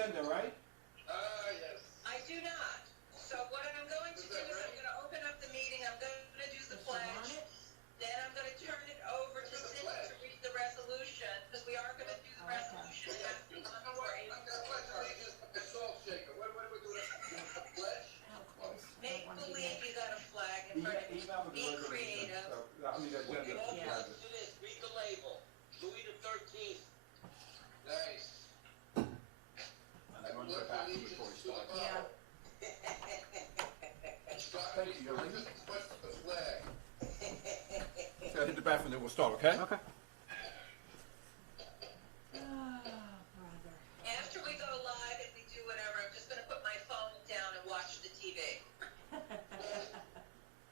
agenda, right? Yes. I do not. So what I'm going to do is I'm going to open up the meeting, I'm going to do the pledge, then I'm going to turn it over to Cindy to read the resolution, because we are going to do the resolution after the I'm going to pledge allegiance to the salt shaker. What are we doing? Pledge? Make believe you got a flag in front of you. Email with the Be resolution. creative. So, I mean, the agenda. Okay. Yeah. To this, read the label. Louis the 13th. Nice. And then run to the bathroom before we start. Yeah. Thank you, Yoli. The flag. So hit the bathroom, then we'll start, okay? Okay. After we go live and we do whatever, I'm just going to put my phone down and watch the TV.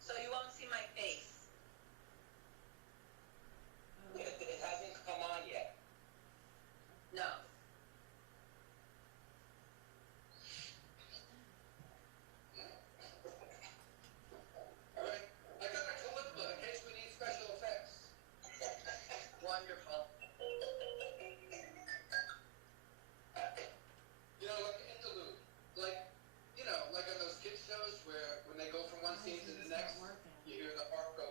So you won't see my face. It hasn't come on yet. No. All right. I got a calypso in case we need special effects. Wonderful. You know, like an interlude. Like, you know, like on those kids shows where when they go from one scene to the next, you hear the heart go.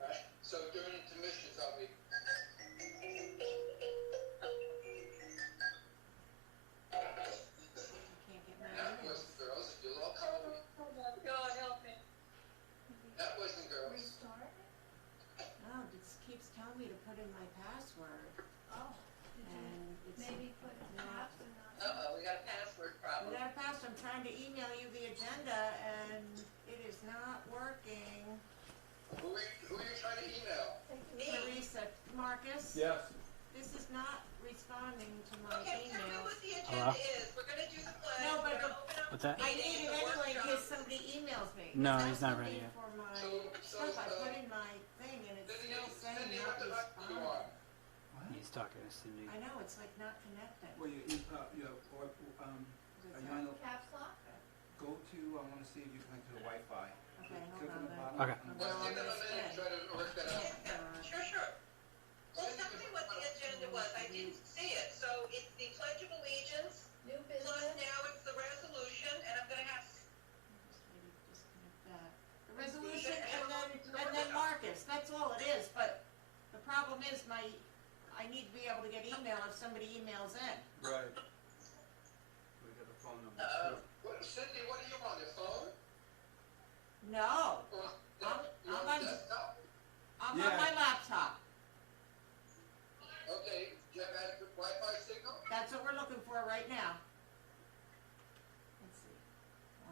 Right? So during intermissions, I'll be. That wasn't girls. You'll all call me. God help me. That wasn't girls. Restart it? No, it keeps telling me to put in my password. Oh, And it's maybe put it not. perhaps and not. Uh-oh, we got a password problem. Without a password, I'm trying to email you the agenda and it is not working. Who are you trying to email? Me. Teresa, Marcus? Yes. This is not responding to my Okay, tell me email. what the agenda is. We're going to do the pledge. No, but We're going to open up What's the that? I meeting, need it the anyway in workshop. case somebody emails me. No, It's he's not asking ready me yet. For my So, stuff, I put in my thing and it's still saying Cindy, not what the heck do you responding. want? He's talking to Cindy. I know, it's like not connected. Well, you or, Is you that- know, Caps lock? go to, I want to see if you can connect to the Wi-Fi. Okay, hold Click on the then. bottom. Okay. I'm Let's on give them a this minute and thing. try to work that out. God. Sure. Well, tell me what the agenda was. I didn't see it. So it's the Pledge of Allegiance, New plus business? now it's the resolution, and I'm going to have... Just maybe disconnect that. The resolution and then Marcus, that's all it is, but the problem is I need to be able to get email if somebody emails in. Right. We got the phone number. Cindy, what are you on, your phone? No, Or I'm your on- desktop? I'm Yeah. on my laptop. Okay, do you have adequate Wi-Fi signal? That's what we're looking for right now. Let's see.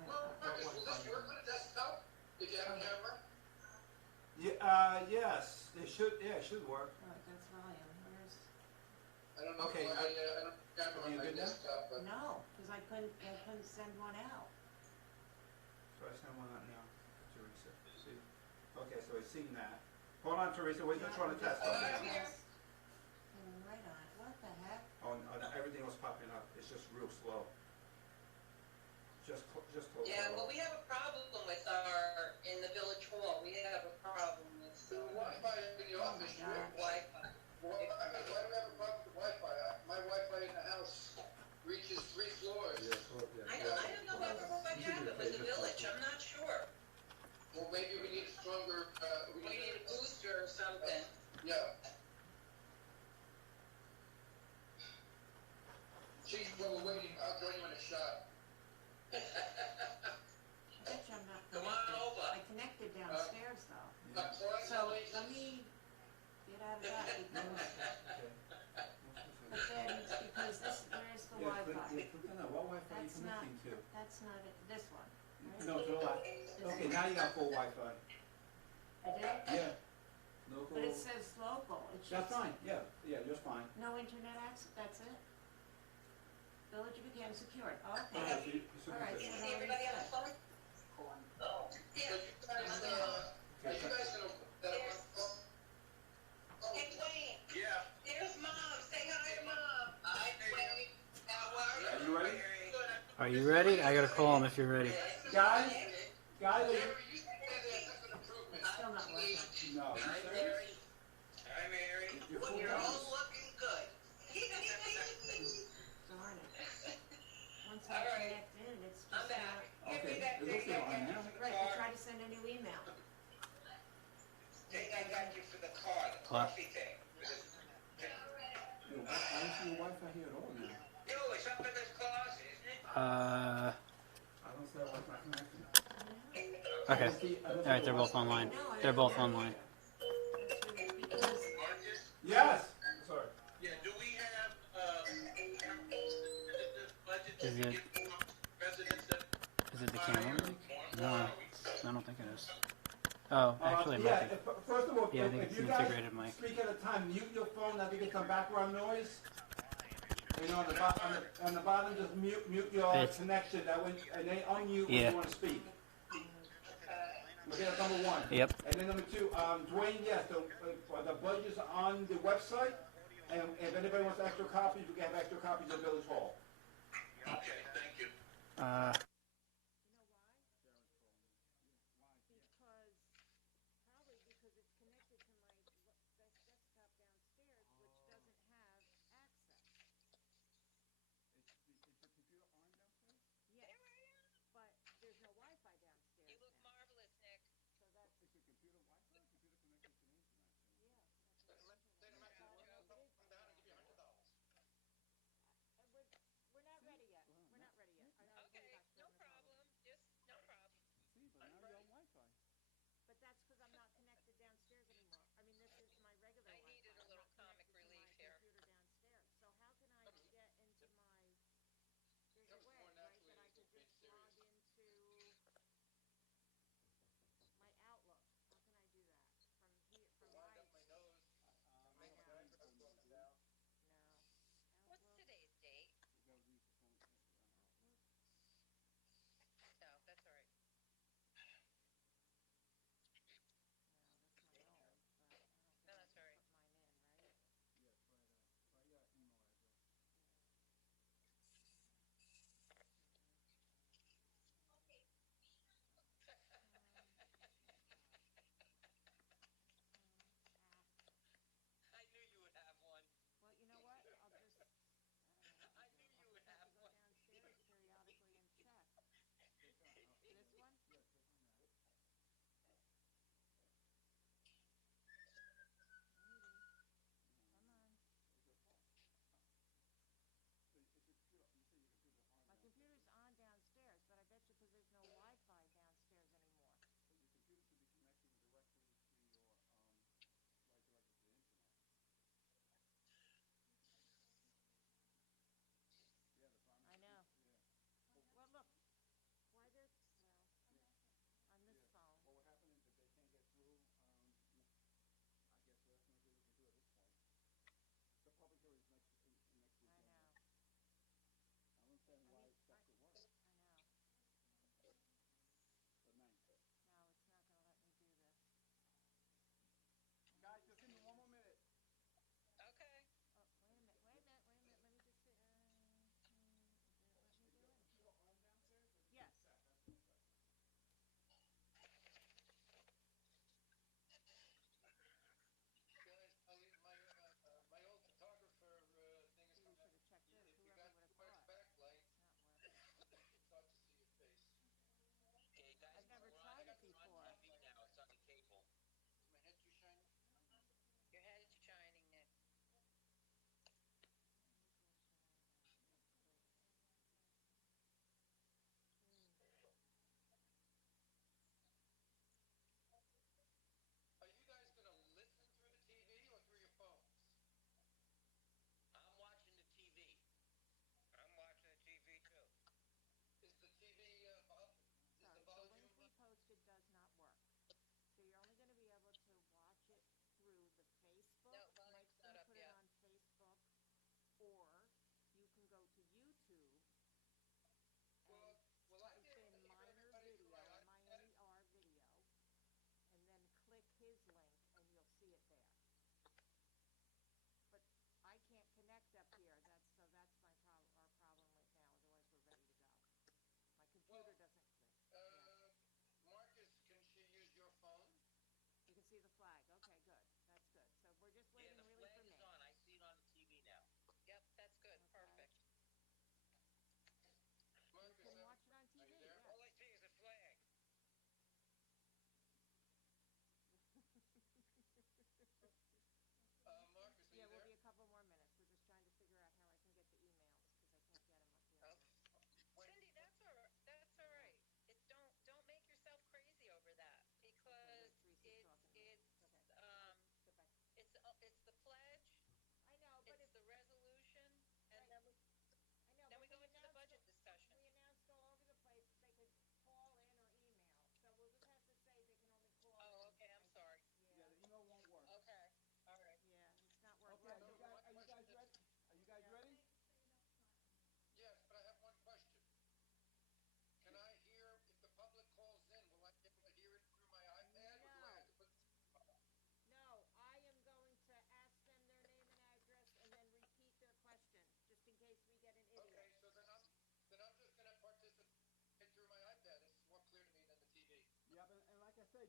Well, Marcus, will this work on a desktop? If you have a camera? Yeah, yes, it should work. Alright, that's volume, where's, I don't know Okay, if I don't have a camera are you on my good now? desktop, but. no, because I couldn't send one out. So I send one out now, Teresa. See? Okay, so it's seen that. Hold on, Teresa, we're just trying to test Oh, something. I'm here. And right on it, what the heck? Oh, everything was popping up. It's just real slow. Just close. Yeah, well, we have a problem with in the village hall, we have a problem with The Wi-Fi in the office, Oh my God. Wi-Fi. why do we have a problem with Wi-Fi? My Wi-Fi in the house reaches 3 floors. Yeah, close, yeah. I don't know what happened with the village, I'm not sure. Well, maybe we need a stronger, We need a booster or something. yeah. Chief, while we're waiting, I'll join you in a shot. I bet you I'm not Come on connected. over. I connected downstairs though. Yeah. So let me get out of that because, Okay. but then, because where's the Yeah, Wi-Fi? click on that. What Wi-Fi are you That's not, connecting to? that's not it, this one, right? No, to the left. Okay, now you got full Wi-Fi. I did? Yeah. Local. But it says local, it should That's fine, yeah, just fine. no internet access, that's it? Village became secured, Okay, okay. so you should All right, be Can good. you see everybody on the phone? Oh, yeah. Are you guys gonna, that are on phone? Hey, Dwayne, Yeah. there's Mom, say hi to Mom. Hi, Dwayne. How are you? Are you ready? Are you ready? I gotta call him if you're ready. Guys, Jerry, you said there's an improvement. Still not working. No, you Hi, serious? Mary. Hi, Mary. You're full You're gas. all looking good. Okay. All right, they're both online. They're both online. Because Marcus? Yes. Sorry. Yeah, do we have, budget Is to it give residents that is it the camera mic? No, I don't think it is. Oh, actually, it Yeah, might be. first of all, Yeah, I think if it's you an guys integrated mic. speak at a time, mute your phone, that you get some background noise. You know, on the bottom, just mute your It's- connection, that way, and then unmute when Yeah. you want to speak. Okay, that's number one. Yep. And then number two, Dwayne, yes, the budget's on the website, and if anybody wants extra copies, we can have extra copies at Village Hall. Okay, thank you. because it's connected to my desktop downstairs, which doesn't have access. Is the computer on downstairs? Yes, but there's no Wi-Fi downstairs. You look marvelous, Nick. So that's, Is the computer Wi-Fi? Computer connected to the internet. yeah. Say to Max, come down and give you $100. We're not ready yet. We're not ready yet. Okay, no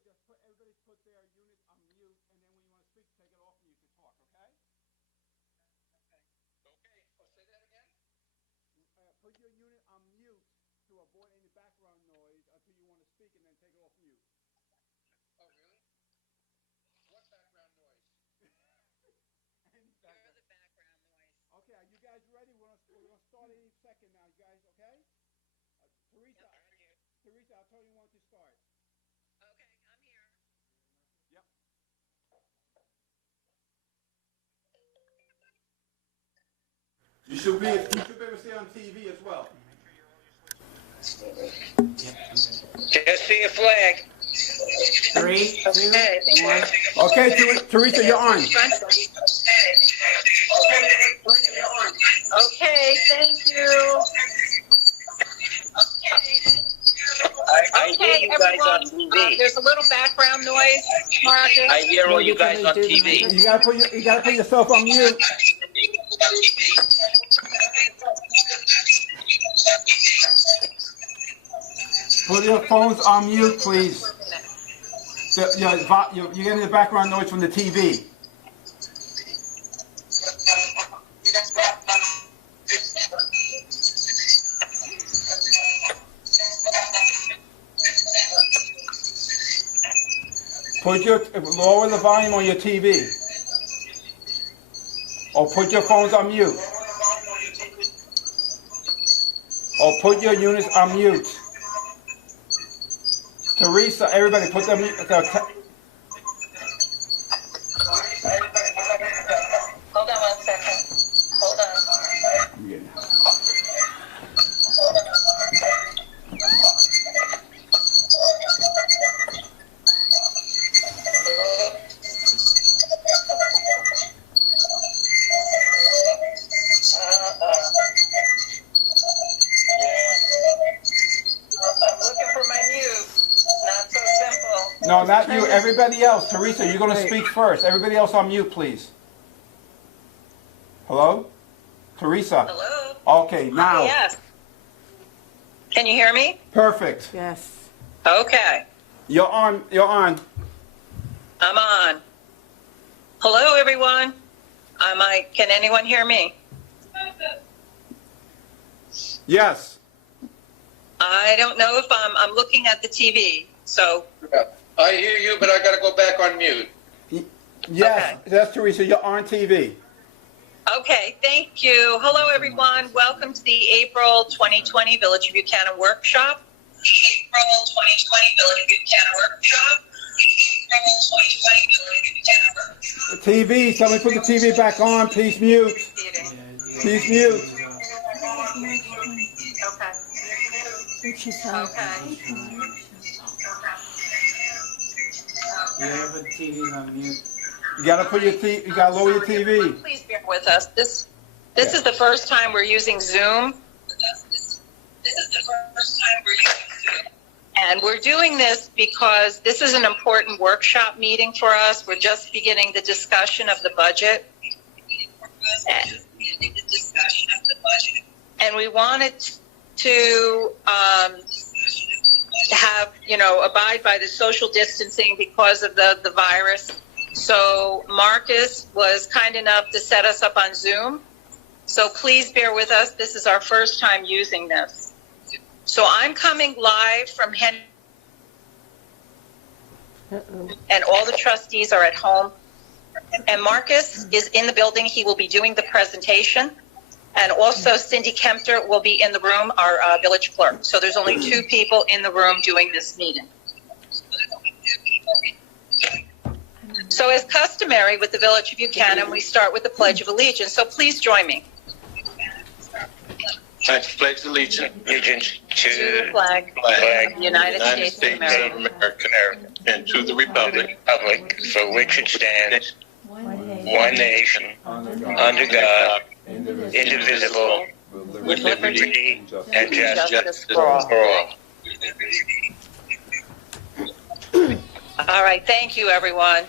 just everybody put their unit on mute, and then when you want to speak, take it off mute to talk, okay? Okay, say that again? Put your unit on mute to avoid any background noise until you want to speak, and then take it off mute. Oh, really? What background noise? Any You're background. the background noise. Okay, are you guys ready? We're gonna start any second now, you guys, okay? Teresa, Teresa, I'll tell you when to start. Okay, I'm here. Yep. You should be able to see on TV as well. Just see a flag. 3, 2, Okay. 1. Okay, Teresa, you're on. Okay, thank you. I hear you guys on TV. There's a little background noise, Marcus. I hear all you guys on TV. You gotta put yourself on mute. Put your phones on mute, please. You're getting the background noise from the TV. Lower the volume on your TV. Or put your phones on mute. Or put your units on mute. Teresa, everybody put them. Hold on 1 second. Hold on. I'm looking for my mute. Not so simple. No, not you. Everybody else. Teresa, you're going to speak first. Everybody else on mute, please. Hello? Teresa? Hello? Okay, now. Yes. Can you hear me? Perfect. Yes. Okay. You're on. You're on. I'm on. Hello, everyone. Can anyone hear me? Yes. I don't know if I'm looking at the TV, so. Yeah. I hear you, but I gotta go back on mute. Yes, Okay. that's Teresa. You're on TV. Okay, thank you. Hello, everyone. Welcome to the April 2020 Village of Buchanan Workshop. April 2020 Village of Buchanan Workshop. April 2020 Village of Buchanan Workshop. TV. Somebody put the TV back on. Please mute. Please mute. Okay. Yeah, but TV's on mute. You gotta put your you gotta lower your TV. Please bear with us. This is the first time we're using Zoom. And we're doing this because this is an important workshop meeting for us. We're just beginning the discussion of the budget. And we wanted to have, abide by the social distancing because of the virus. So Marcus was kind enough to set us up on Zoom. So please bear with us. This is our first time using this. So I'm coming live from Henry, and all the trustees are at home. And Marcus is in the building. He will be doing the presentation. And also Cindy Kempter will be in the room, our village clerk. So there's only 2 people in the room doing this meeting. So as customary with the Village of Buchanan, we start with the Pledge of Allegiance. So please join me. I pledge allegiance To the flag of the United States of America, and to the republic for which it stands, one nation, under God, indivisible, with liberty and justice for all. All right, thank you, everyone.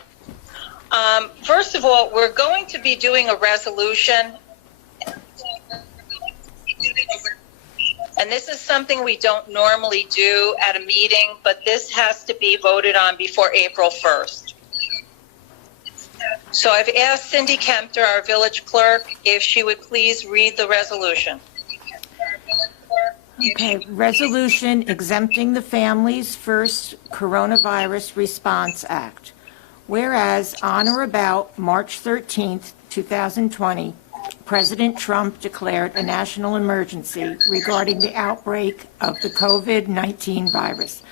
First of all, we're going to be doing a resolution. And this is something we don't normally do at a meeting, but this has to be voted on before April 1st. So I've asked Cindy Kempter, our village clerk, if she would please read the resolution. Okay, resolution exempting the Families First Coronavirus Response Act. Whereas on or about March 13th, 2020, President Trump declared a national emergency regarding the outbreak of the COVID-19 virus.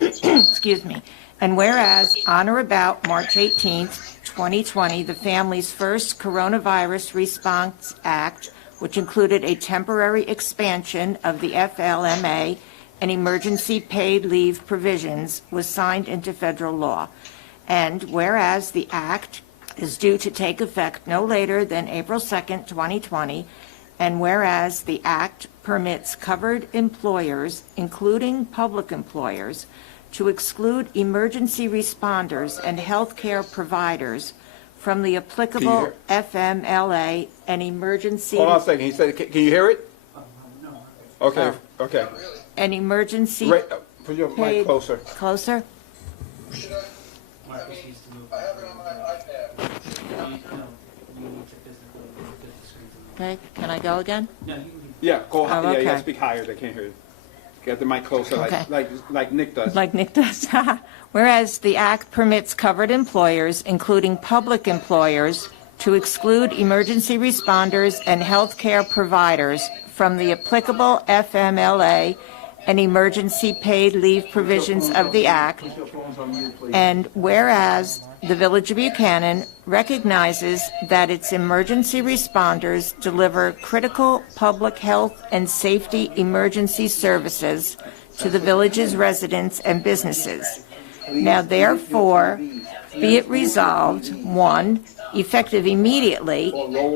Excuse me. And whereas on or about March 18th, 2020, the Families First Coronavirus Response Act, which included a temporary expansion of the FLMA and emergency paid leave provisions, was signed into federal law. And whereas the act is due to take effect no later than April 2nd, 2020, and whereas the act permits covered employers, including public employers, to exclude emergency responders and healthcare providers from the applicable FMLA and emergency... Hold on a second. He said, can you hear it? No. Okay, okay. An emergency Right, put your mic paid... closer. Closer? Should I, I mean, I have it on my iPad. Okay, can I go again? Yeah, go, Oh, yeah, you gotta okay. speak higher. They can't hear you. Get the mic closer, Okay. like Nick does. Like Nick does. Whereas the act permits covered employers, including public employers, to exclude emergency responders and healthcare providers from the applicable FMLA and emergency paid leave provisions of the act. And whereas the Village of Buchanan recognizes that its emergency responders deliver critical public health and safety emergency services to the village's residents and businesses. Now therefore, be it resolved, 1, effective immediately,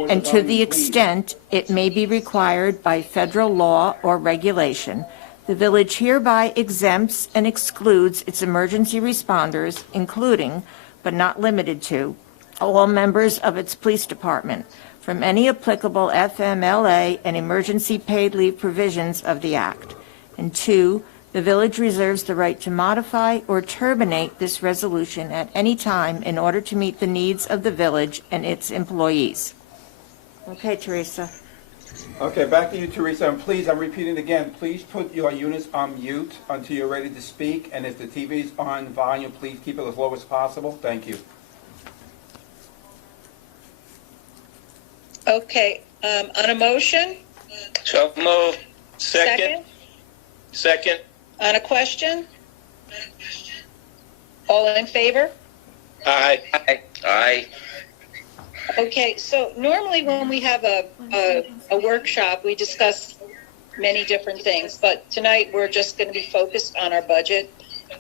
and to the extent it may be required by federal law or regulation, the village hereby exempts and excludes its emergency responders, including, but not limited to, all members of its police department, from any applicable FMLA and emergency paid leave provisions of the Act. And 2, the village reserves the right to modify or terminate this resolution at any time in order to meet the needs of the village and its employees. Okay, Teresa. Okay, back to you, Teresa, and please, I'm repeating again, please put your units on mute until you're ready to speak, and if the TV is on volume, please keep it as low as possible. Thank you. Okay, on a motion? So move. Second. On a question? All in favor? Aye. Aye. Okay, so normally when we have a workshop, we discuss many different things, but tonight we're just going to be focused on our budget.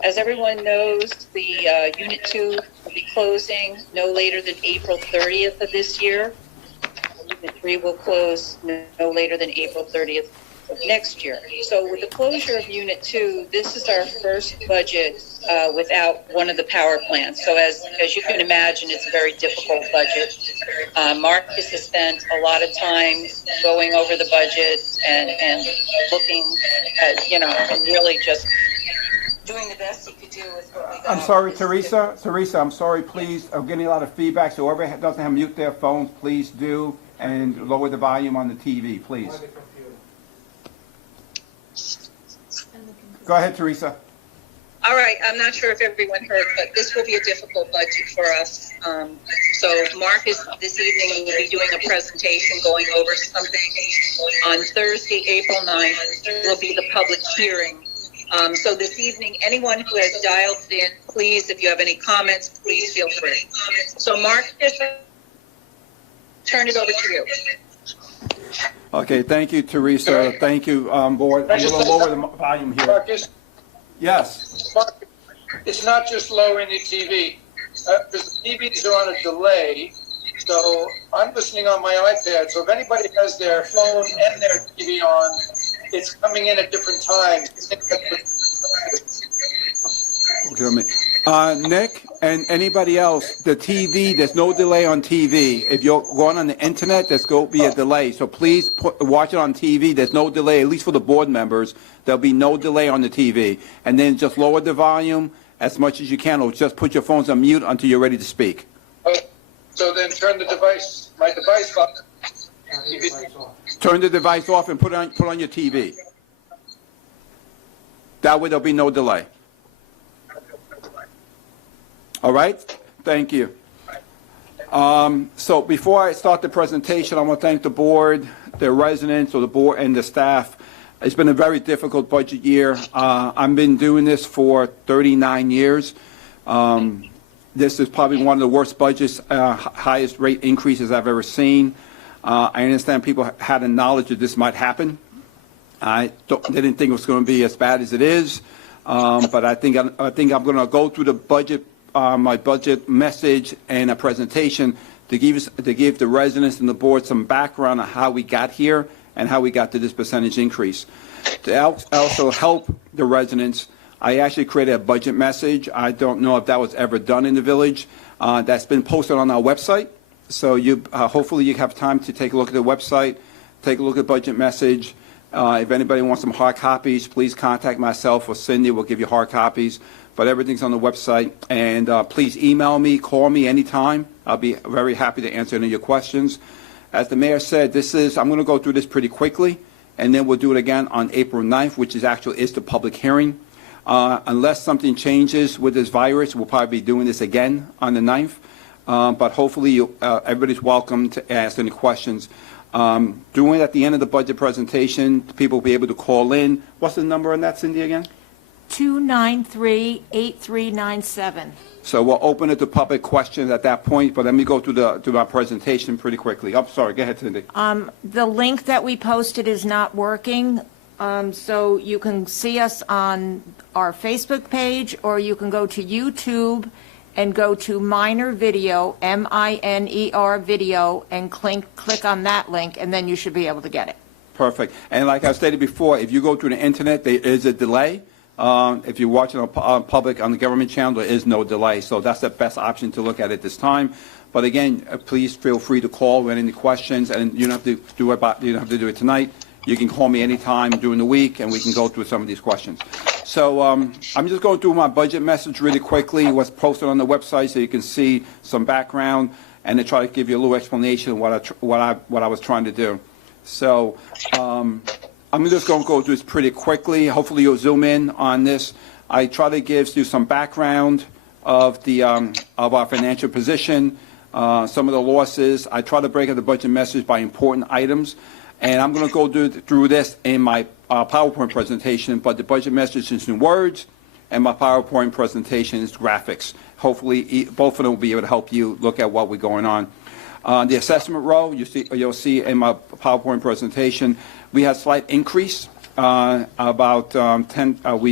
As everyone knows, the Unit 2 will be closing no later than April 30th of this year. Unit 3 will close no later than April 30th of next year. So with the closure of Unit 2, this is our first budget without one of the power plants. So as you can imagine, it's a very difficult budget. Marcus has spent a lot of time going over the budget and looking at, and really just doing the best he could do with what we got. I'm sorry, Teresa. Teresa, I'm sorry, please. I'm getting a lot of feedback, so whoever doesn't have mute their phones, please do, and lower the volume on the TV, please. Go ahead, Teresa. All right, I'm not sure if everyone heard, but this will be a difficult budget for us. So Marcus, this evening, will be doing a presentation going over something. On Thursday, April 9th, will be the public hearing. So this evening, anyone who has dialed in, please, if you have any comments, please feel free. So Marcus, turn it over to you. Okay, thank you, Teresa. Thank you, board. I'm going to lower the volume here. Marcus, Yes. it's not just lowering the TV, because the TVs are on a delay, so I'm listening on my iPad, so if anybody has their phone and their TV on, it's coming in at different times. Okay, let me. Nick and anybody else, the TV, there's no delay on TV. If you're going on the internet, there's going to be a delay. So please watch it on TV. There's no delay, at least for the board members. There'll be no delay on the TV. And then just lower the volume as much as you can, or just put your phones on mute until you're ready to speak. So then turn the device, my device off. Turn the device off and put on your TV. That way there'll be no delay. All right? Thank you. So before I start the presentation, I want to thank the board, the residents, or the board and the staff. It's been a very difficult budget year. I've been doing this for 39 years. This is probably one of the worst budgets, highest rate increases I've ever seen. I understand people had a knowledge that this might happen. I didn't think it was going to be as bad as it is, but I think I'm going to go through the budget, my budget message and a presentation to give the residents and the board some background on how we got here and how we got to this percentage increase. To also help the residents, I actually created a budget message. I don't know if that was ever done in the village. That's been posted on our website. So you hopefully you have time to take a look at the website, take a look at budget message. If anybody wants some hard copies, please contact myself or Cindy. We'll give you hard copies. But everything's on the website. And please email me, call me anytime. I'll be very happy to answer any of your questions. As the mayor said, I'm going to go through this pretty quickly, and then we'll do it again on April 9th, which is the public hearing. Unless something changes with this virus, we'll probably be doing this again on the 9th. But hopefully everybody's welcome to ask any questions. Doing it at the end of the budget presentation, people will be able to call in. What's the number on that, Cindy, again? 293-8397. So we'll open it to public questions at that point, but let me go to my presentation pretty quickly. I'm sorry, go ahead, Cindy. The link that we posted is not working, so you can see us on our Facebook page, or you can go to YouTube and go to Minor Video, M-I-N-E-R Video, and click on that link, and then you should be able to get it. Perfect. And like I stated before, if you go to the internet, there is a delay. If you're watching on public on the government channel, there is no delay. So that's the best option to look at this time. But again, please feel free to call with any questions, and you don't have to do it tonight. You can call me anytime during the week, and we can go through some of these questions. So I'm just going through my budget message really quickly, what's posted on the website, so you can see some background, and to try to give you a little explanation of what I was trying to do. So I'm just going to go through this pretty quickly. Hopefully you'll zoom in on this. I try to give you some background of our financial position, some of the losses. I try to break up the budget message by important items. And I'm going to go through this in my PowerPoint presentation, but the budget message is in words, and my PowerPoint presentation is graphics. Hopefully, both of them will be able to help you look at what we're going on. The assessment row, you'll see in my PowerPoint presentation, we had a slight increase, we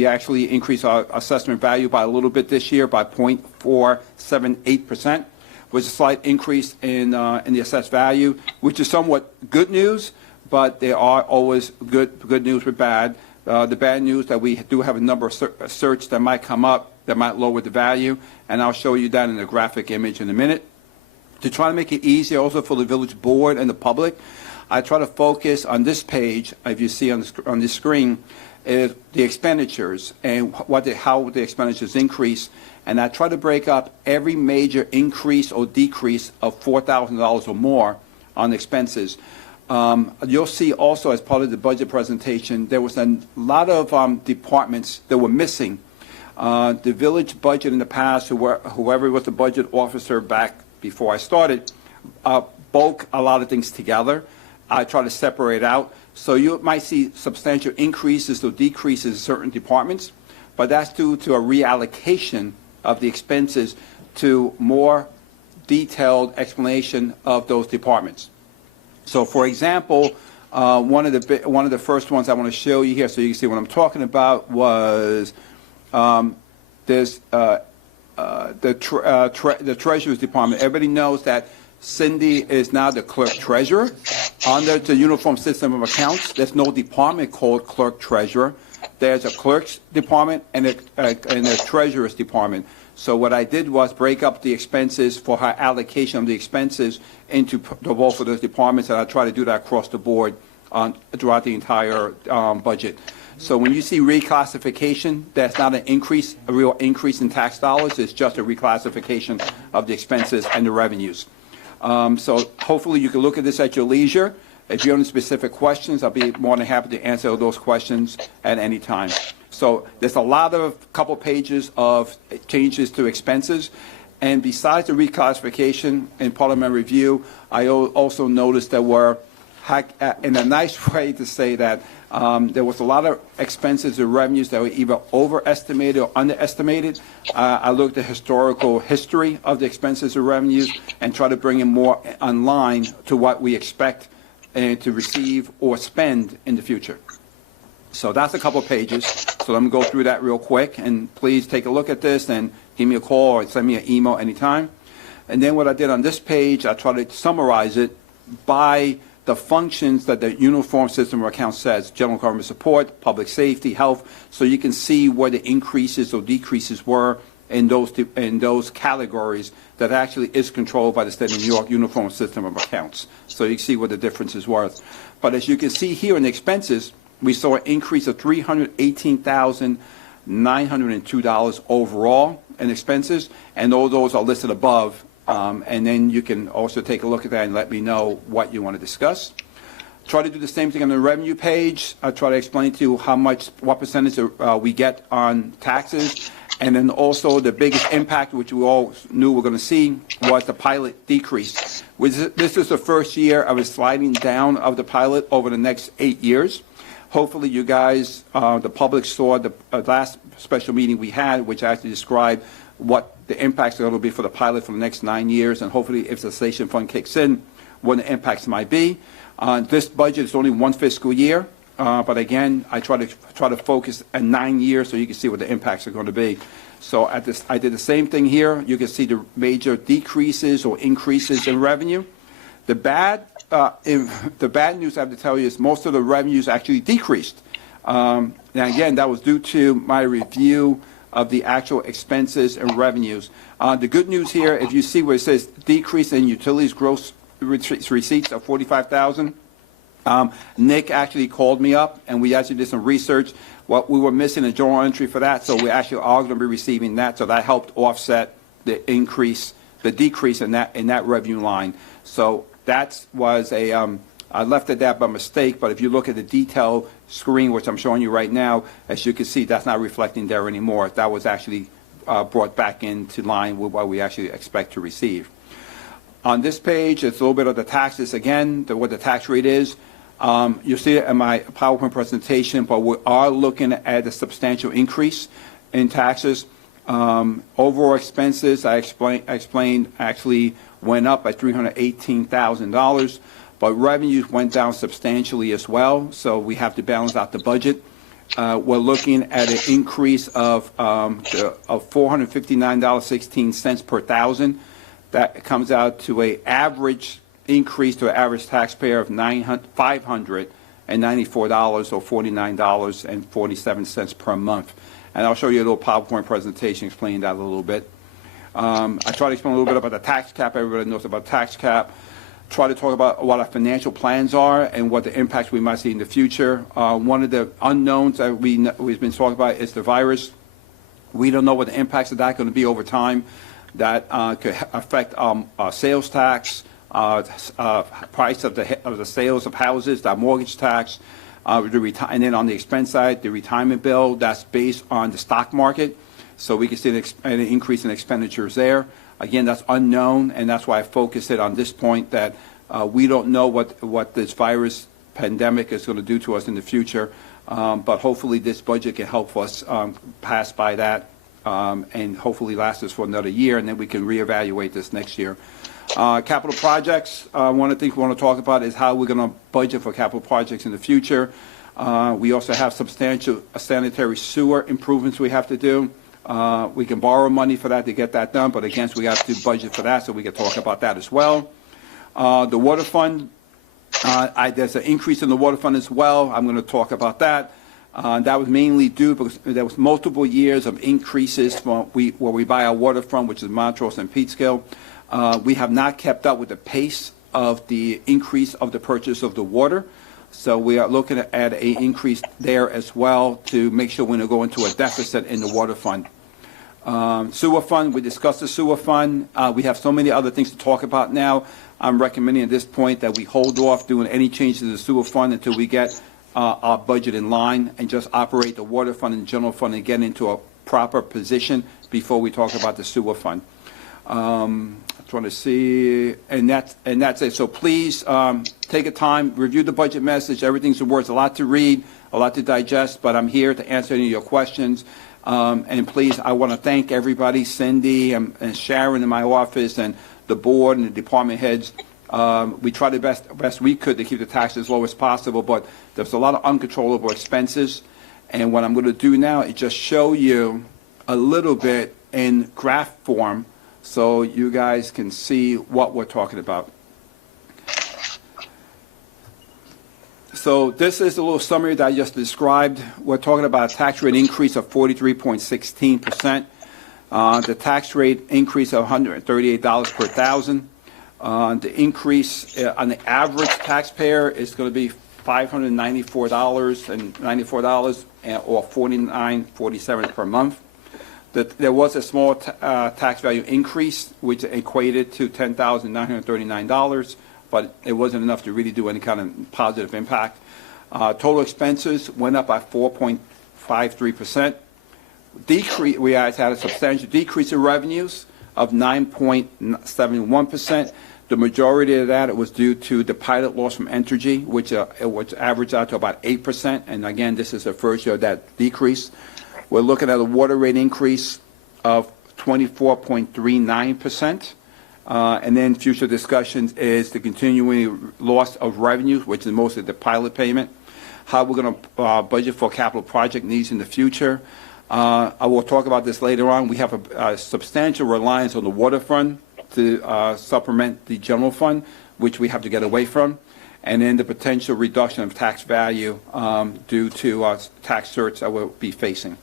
actually increased our assessment value by a little bit this year, by 0.478%, which is a slight increase in the assessed value, which is somewhat good news. But there are always good news with bad. The bad news that we do have a number of search that might come up that might lower the value, and I'll show you that in a graphic image in a minute. To try to make it easier also for the village board and the public, I try to focus on this page, if you see on the screen, is the expenditures and how the expenditures increase. And I try to break up every major increase or decrease of $4,000 or more on expenses. You'll see also as part of the budget presentation, there was a lot of departments that were missing. The village budget in the past, whoever was the budget officer back before I started, bulk a lot of things together. I try to separate out. So you might see substantial increases or decreases in certain departments, but that's due to a reallocation of the expenses to more detailed explanation of those departments. So, for example, one of the first ones I want to show you here, so you can see what I'm talking about, was there's the Treasurer's Department. Everybody knows that Cindy is now the Clerk Treasurer. Under the Uniform System of Accounts, there's no department called Clerk Treasurer. There's a Clerk's Department and a Treasurer's Department. So what I did was break up the expenses for her allocation of the expenses into both of those departments, and I try to do that across the board throughout the entire budget. So when you see reclassification, that's not an increase, a real increase in tax dollars. It's just a reclassification of the expenses and the revenues. So hopefully you can look at this at your leisure. If you have any specific questions, I'll be more than happy to answer those questions at any time. So there's a lot of couple pages of changes to expenses. And besides the reclassification and Parliament review, I also noticed there were, in a nice way to say that, there was a lot of expenses and revenues that were either overestimated or underestimated. I looked at historical history of the expenses and revenues and tried to bring it more online to what we expect to receive or spend in the future. So that's a couple of pages. So let me go through that real quick, and please take a look at this and give me a call or send me an email anytime. And then what I did on this page, I tried to summarize it by the functions that the Uniform System of Accounts says: general government support, public safety, health, so you can see where the increases or decreases were in those categories that actually is controlled by the state of New York Uniform System of Accounts. So you can see what the difference is worth. But as you can see here in the expenses, we saw an increase of $318,902 overall in expenses, and all those are listed above. And then you can also take a look at that and let me know what you want to discuss. Try to do the same thing on the revenue page. I try to explain to you what percentage we get on taxes. And then also the biggest impact, which we all knew we're going to see, was the pilot decrease. This is the first year of a sliding down of the pilot over the next 8 years. Hopefully you guys, the public, saw the last special meeting we had, which actually described what the impacts are going to be for the pilot for the next 9 years, and hopefully if the station fund kicks in, what the impacts might be. This budget is only one fiscal year, but again, I try to focus at 9 years so you can see what the impacts are going to be. So I did the same thing here. You can see the major decreases or increases in revenue. The bad news I have to tell you is most of the revenues actually decreased. And again, that was due to my review of the actual expenses and revenues. The good news here, if you see where it says decrease in utilities gross receipts of $45,000, Nick actually called me up and we actually did some research. What we were missing a journal entry for that, so we actually are going to be receiving that. So that helped offset the decrease in that revenue line. So that was I left it there by mistake, but if you look at the detail screen, which I'm showing you right now, as you can see, that's not reflecting there anymore. That was actually brought back into line with what we actually expect to receive. On this page, it's a little bit of the taxes again, what the tax rate is. You'll see it in my PowerPoint presentation, but we are looking at a substantial increase in taxes. Overall expenses, I explained, actually went up by $318,000. But revenues went down substantially as well, so we have to balance out the budget. We're looking at an increase of $459.16 per thousand. That comes out to an average increase to an average taxpayer of $594 or $49.47 per month. And I'll show you a little PowerPoint presentation explaining that a little bit. I try to explain a little bit about the tax cap. Everybody knows about tax cap. Try to talk about what our financial plans are and what the impacts we might see in the future. One of the unknowns that we've been talking about is the virus. We don't know what the impacts of that are going to be over time. That could affect sales tax, price of the sales of houses, the mortgage tax, and then on the expense side, the retirement bill. That's based on the stock market, so we can see an increase in expenditures there. Again, that's unknown, and that's why I focused it on this point that we don't know what this virus pandemic is going to do to us in the future, but hopefully this budget can help us pass by that and hopefully last us for another year, and then we can reevaluate this next year. Capital projects, one of the things we want to talk about is how we're going to budget for capital projects in the future. We also have substantial sanitary sewer improvements we have to do. We can borrow money for that to get that done, but again, we have to budget for that, so we can talk about that as well. The water fund, there's an increase in the water fund as well. I'm going to talk about that. That was mainly due because there was multiple years of increases where we buy our water from, which is Montrose and Peekskill. We have not kept up with the pace of the increase of the purchase of the water. So we are looking at an increase there as well to make sure we don't go into a deficit in the water fund. Sewer fund, we discussed the sewer fund. We have so many other things to talk about now. I'm recommending at this point that we hold off doing any changes to the sewer fund until we get our budget in line and just operate the water fund and general fund and get into a proper position before we talk about the sewer fund. I'm trying to see, and that's it. So please take a time, review the budget message. Everything's in words, a lot to read, a lot to digest, but I'm here to answer any of your questions. And please, I want to thank everybody, Cindy and Sharon in my office and the board and the department heads. We tried the best we could to keep the taxes as low as possible, but there's a lot of uncontrollable expenses. And what I'm going to do now is just show you a little bit in graph form so you guys can see what we're talking about. So this is a little summary that I just described. We're talking about a tax rate increase of 43.16%. The tax rate increase of $138 per thousand. The increase on the average taxpayer is going to be $594.94 or $49.47 per month. There was a small tax value increase, which equated to $10,939, but it wasn't enough to really do any kind of positive impact. Total expenses went up by 4.53%. We had a substantial decrease in revenues of 9.71%. The majority of that was due to the pilot loss from Entergy, which averaged out to about 8%. And again, this is the first year of that decrease. We're looking at a water rate increase of 24.39%. And then future discussions is the continuing loss of revenues, which is mostly the pilot payment. How we're going to budget for capital project needs in the future. I will talk about this later on. We have a substantial reliance on the water fund to supplement the general fund, which we have to get away from. And then the potential reduction of tax value due to tax certs that we'll be facing.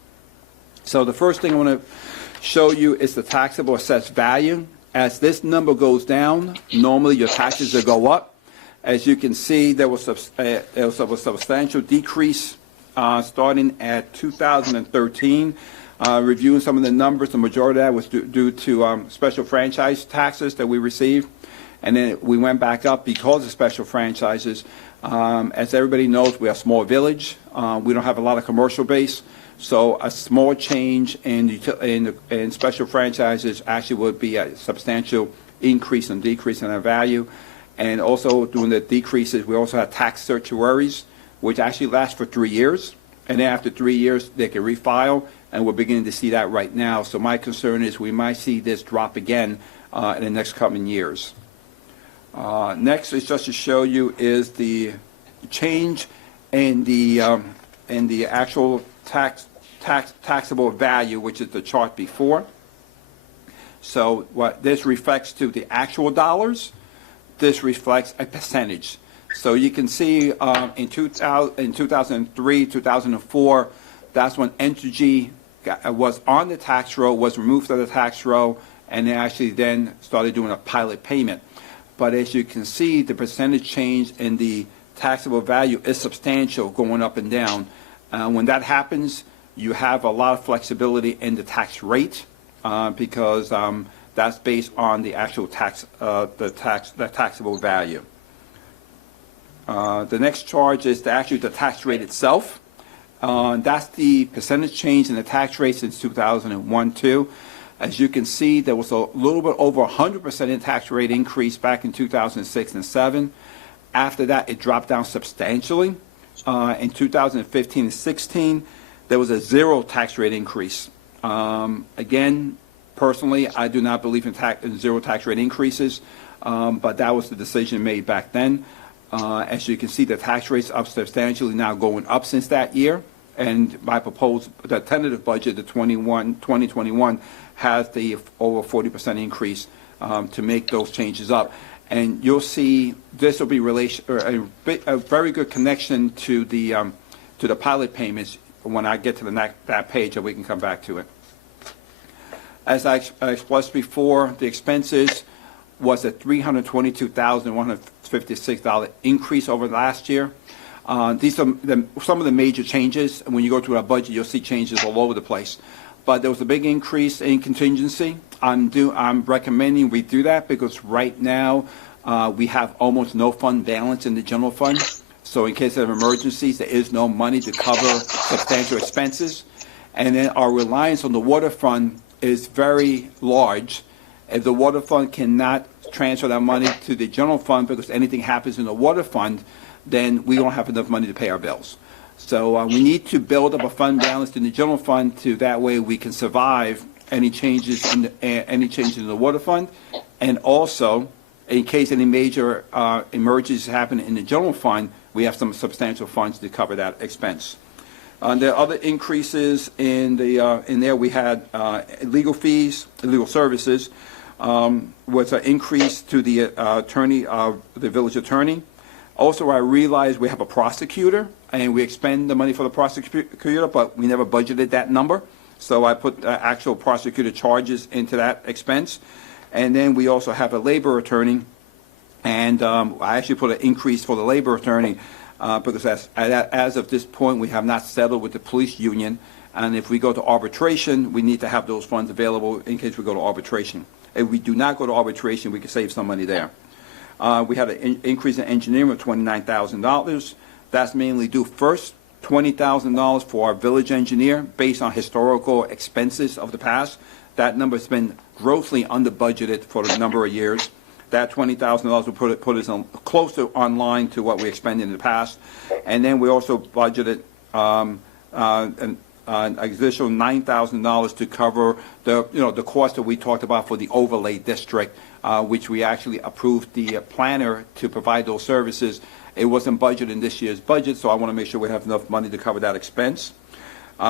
So the first thing I want to show you is the taxable assessed value. As this number goes down, normally your taxes will go up. As you can see, there was a substantial decrease starting at 2013. Reviewing some of the numbers, the majority of that was due to special franchise taxes that we received. And then we went back up because of special franchises. As everybody knows, we are a small village. We don't have a lot of commercial base. So a small change in special franchises actually would be a substantial increase and decrease in our value. And also during the decreases, we also have tax certiorari's, which actually last for 3 years. And then after 3 years, they can refile. And we're beginning to see that right now. So my concern is we might see this drop again in the next coming years. Next is just to show you is the change in the actual taxable value, which is the chart before. So what this reflects to the actual dollars, this reflects a percentage. So you can see in 2003, 2004, that's when Entergy was on the tax roll, was removed from the tax roll, and they actually then started doing a pilot payment. But as you can see, the percentage change in the taxable value is substantial, going up and down. When that happens, you have a lot of flexibility in the tax rate because that's based on the actual the taxable value. The next charge is actually the tax rate itself. That's the percentage change in the tax rate since 2001-2. As you can see, there was a little bit over 100% in tax rate increase back in 2006 and 7. After that, it dropped down substantially. In 2015 and 16, there was a zero tax rate increase. Again, personally, I do not believe in zero tax rate increases, but that was the decision made back then. As you can see, the tax rate's up substantially now, going up since that year. And my proposed, the tentative budget, the 2021, has the over 40% increase to make those changes up. And you'll see this will be a very good connection to the to the pilot payments when I get to that page, and we can come back to it. As I expressed before, the expenses was a $322,156 increase over last year. These are some of the major changes. When you go through our budget, you'll see changes all over the place. But there was a big increase in contingency. I'm recommending we do that because right now we have almost no fund balance in the general fund. So in case of emergencies, there is no money to cover substantial expenses. And then our reliance on the water fund is very large. If the water fund cannot transfer that money to the general fund because anything happens in the water fund, then we don't have enough money to pay our bills. So we need to build up a fund balance in the general fund to that way we can survive any changes in the water fund, and also in case any major emergencies happen in the general fund, we have some substantial funds to cover that expense. There are other increases in there. We had legal fees, legal services, was an increase to the attorney, the village attorney. Also, I realized we have a prosecutor, and we expend the money for the prosecutor, but we never budgeted that number. So I put actual prosecutor charges into that expense. And then we also have a labor attorney, and I actually put an increase for the labor attorney because as of this point, we have not settled with the police union. And if we go to arbitration, we need to have those funds available in case we go to arbitration. If we do not go to arbitration, we can save some money there. We had an increase in engineering of $29,000. That's mainly due first, $20,000 for our village engineer based on historical expenses of the past. That number has been grossly under budgeted for a number of years. That $20,000 will put us closer online to what we expended in the past. And then we also budgeted an additional $9,000 to cover the cost that we talked about for the overlay district, which we actually approved the planner to provide those services. It wasn't budgeted in this year's budget, so I want to make sure we have enough money to cover that expense.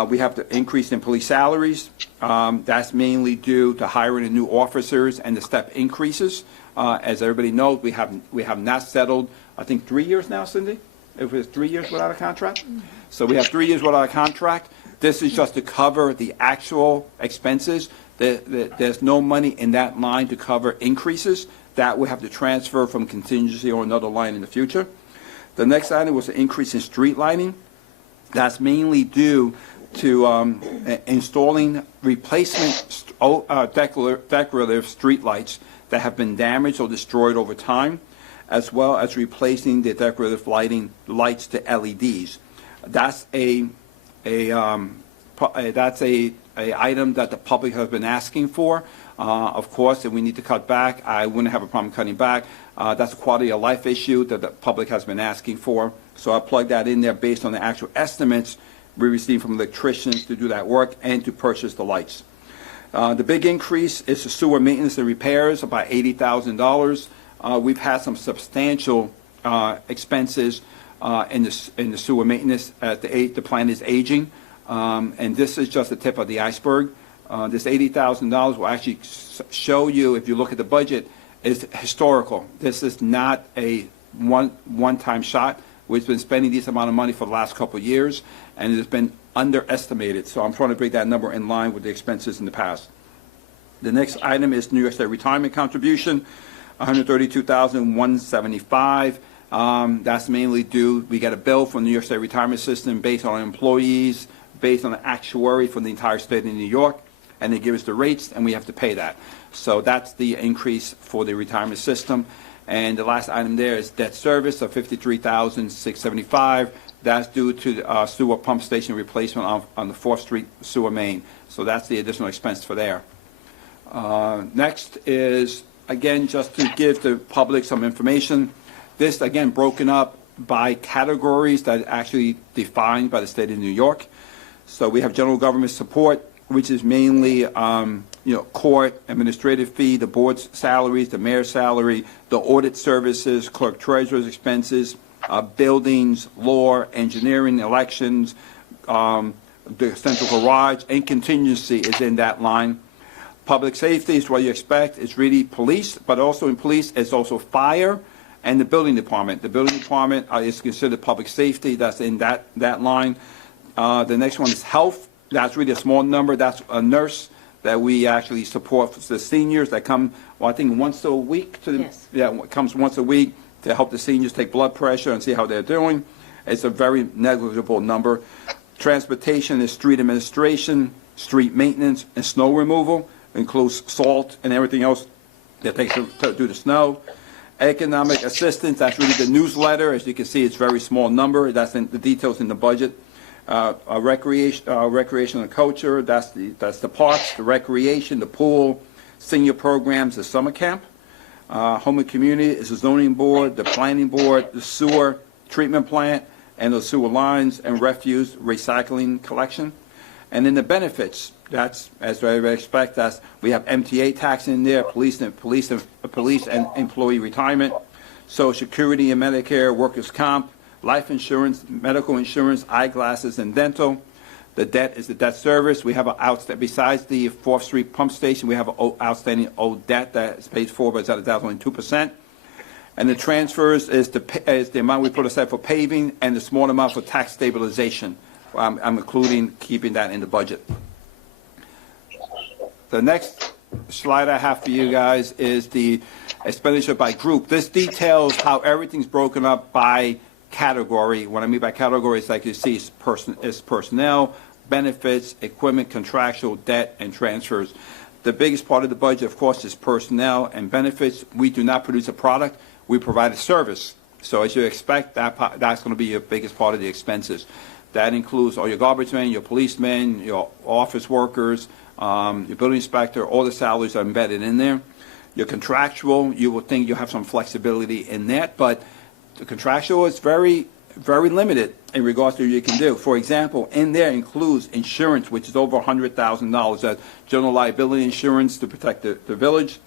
We have the increase in police salaries. That's mainly due to hiring of new officers and the step increases. As everybody knows, we have not settled, I think 3 years now, Cindy? It was 3 years without a contract? So we have 3 years without a contract. This is just to cover the actual expenses. There's no money in that line to cover increases. That we have to transfer from contingency or another line in the future. The next item was an increase in street lighting. That's mainly due to installing replacement decorative street lights that have been damaged or destroyed over time, as well as replacing the decorative lights to LEDs. That's a item that the public has been asking for. Of course, if we need to cut back, I wouldn't have a problem cutting back. That's a quality of life issue that the public has been asking for. So I plugged that in there based on the actual estimates we received from electricians to do that work and to purchase the lights. The big increase is the sewer maintenance and repairs, about $80,000. We've had some substantial expenses in the sewer maintenance. The plant is aging, and this is just the tip of the iceberg. This $80,000 will actually show you, if you look at the budget, is historical. This is not a one-time shot. We've been spending this amount of money for the last couple of years, and it has been underestimated. So I'm trying to bring that number in line with the expenses in the past. The next item is New York State retirement contribution, $132,175. That's mainly due, we get a bill from the New York State retirement system based on employees, based on the actuary for the entire state of New York, and they give us the rates, and we have to pay that. So that's the increase for the retirement system. And the last item there is debt service of $53,675. That's due to sewer pump station replacement on the 4th Street sewer main. So that's the additional expense for there. Next is, again, just to give the public some information. This, again, broken up by categories that are actually defined by the state of New York. So we have general government support, which is mainly court, administrative fee, the board's salaries, the mayor's salary, the audit services, clerk treasurer's expenses, buildings, law, engineering, elections, the central garage, and contingency is in that line. Public safety is what you expect. It's really police, but also in police, it's also fire and the building department. The building department is considered public safety. That's in that line. The next one is health. That's really a small number. That's a nurse that we actually support for the seniors that come, well, I think once a week to the, Yes. yeah, it comes once a week to help the seniors take blood pressure and see how they're doing. It's a very negligible number. Transportation is street administration, street maintenance, and snow removal. Includes salt and everything else that takes to do the snow. Economic assistance, that's really the newsletter. As you can see, it's a very small number. That's in the details in the budget. Recreation and culture, that's the parks, the recreation, the pool, senior programs, the summer camp. Home and community is the zoning board, the planning board, the sewer treatment plant, and the sewer lines, and refuse recycling collection. And then the benefits, that's, as I would expect, that's, we have MTA tax in there, police and employee retirement, Social Security and Medicare, workers' comp, life insurance, medical insurance, eyeglasses, and dental. The debt is the debt service. We have besides the 4th Street pump station, we have an outstanding old debt that is paid for, but that's only 2%. And the transfers is the amount we put aside for paving and the small amount for tax stabilization. I'm including keeping that in the budget. The next slide I have for you guys is the expenditure by group. This details how everything's broken up by category. What I mean by category is, like you see, is personnel, benefits, equipment, contractual, debt, and transfers. The biggest part of the budget, of course, is personnel and benefits. We do not produce a product. We provide a service. So as you expect, that's going to be your biggest part of the expenses. That includes all your garbage men, your policemen, your office workers, your building inspector. All the salaries are embedded in there. Your contractual, you will think you have some flexibility in that, but the contractual is very, very limited in regards to what you can do. For example, in there includes insurance, which is over $100,000. That's general liability insurance to protect the village.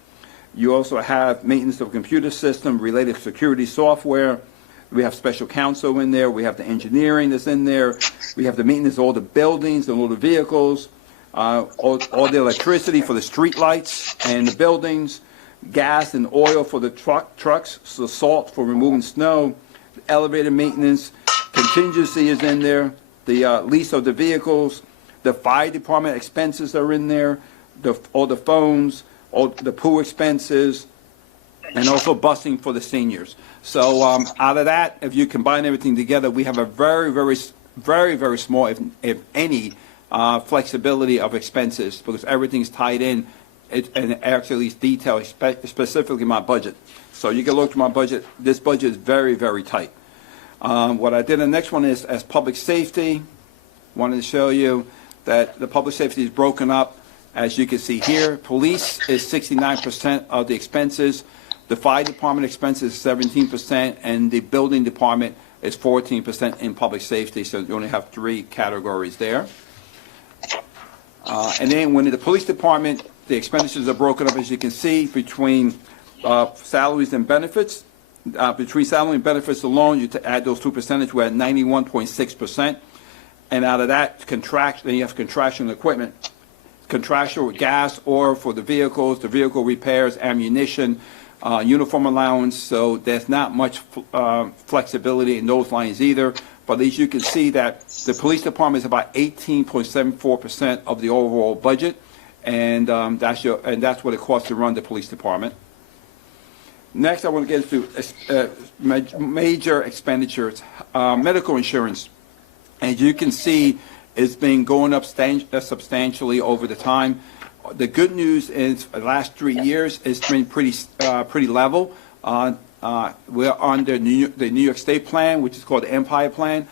You also have maintenance of computer system, related security software. We have special counsel in there. We have the engineering that's in there. We have the maintenance of all the buildings and all the vehicles, all the electricity for the street lights and the buildings, gas and oil for the trucks, so salt for removing snow, elevator maintenance, contingency is in there, the lease of the vehicles, the fire department expenses are in there, all the phones, all the pool expenses, and also busing for the seniors. So out of that, if you combine everything together, we have a very, very, very, very small, if any, flexibility of expenses, because everything's tied in. And actually it's detailed specifically my budget. So you can look at my budget. This budget is very, very tight. What I did, the next one is as public safety. Wanted to show you that the public safety is broken up. As you can see here, police is 69% of the expenses. The fire department expenses is 17%, and the building department is 14% in public safety. So you only have 3 categories there. And then when the police department, the expenditures are broken up, as you can see, between salaries and benefits. Between salary and benefits alone, you add those 2 percentage, we're at 91.6%. And out of that, then you have contractual equipment. Contractual gas, oil for the vehicles, the vehicle repairs, ammunition, uniform allowance. So there's not much flexibility in those lines either. But as you can see, that the police department is about 18.74% of the overall budget. And that's what it costs to run the police department. Next, I want to get into major expenditures. Medical insurance, as you can see, it's been going up substantially over the time. The good news is the last 3 years it's been pretty level. We're under the New York State plan, which is called the Empire Plan.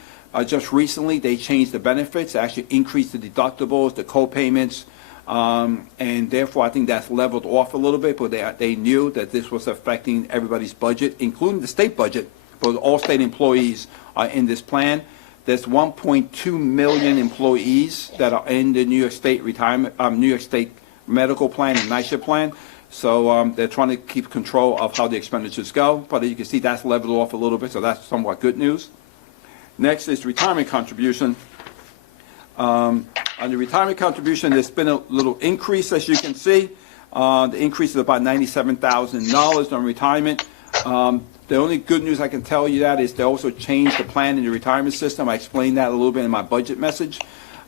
Just recently, they changed the benefits, actually increased the deductibles, the co-payments. And therefore, I think that's leveled off a little bit, but they knew that this was affecting everybody's budget, including the state budget, but all state employees are in this plan. There's 1.2 million employees that are in the New York State New York State medical plan and NYCHA plan. So they're trying to keep control of how the expenditures go, but you can see that's leveled off a little bit, so that's somewhat good news. Next is retirement contribution. On the retirement contribution, there's been a little increase, as you can see. The increase is about $97,000 on retirement. The only good news I can tell you that is they also changed the plan in the retirement system. I explained that a little bit in my budget message,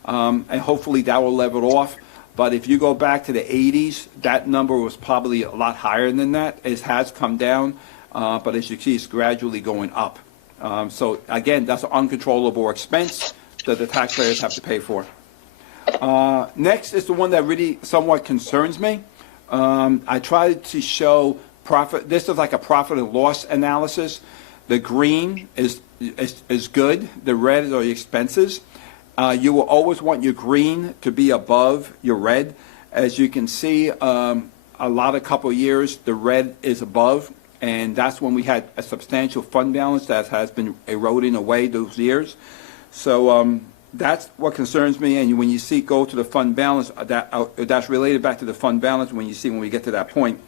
and hopefully that will level off. But if you go back to the 80s, that number was probably a lot higher than that. It has come down, but as you see, it's gradually going up. So again, that's an uncontrollable expense that the taxpayers have to pay for. Next is the one that really somewhat concerns me. I tried to show profit. This is like a profit and loss analysis. The green is good. The red are the expenses. You will always want your green to be above your red. As you can see, a couple of years, the red is above, and that's when we had a substantial fund balance that has been eroding away those years. So that's what concerns me. And when you see go to the fund balance, that's related back to the fund balance when we get to that point.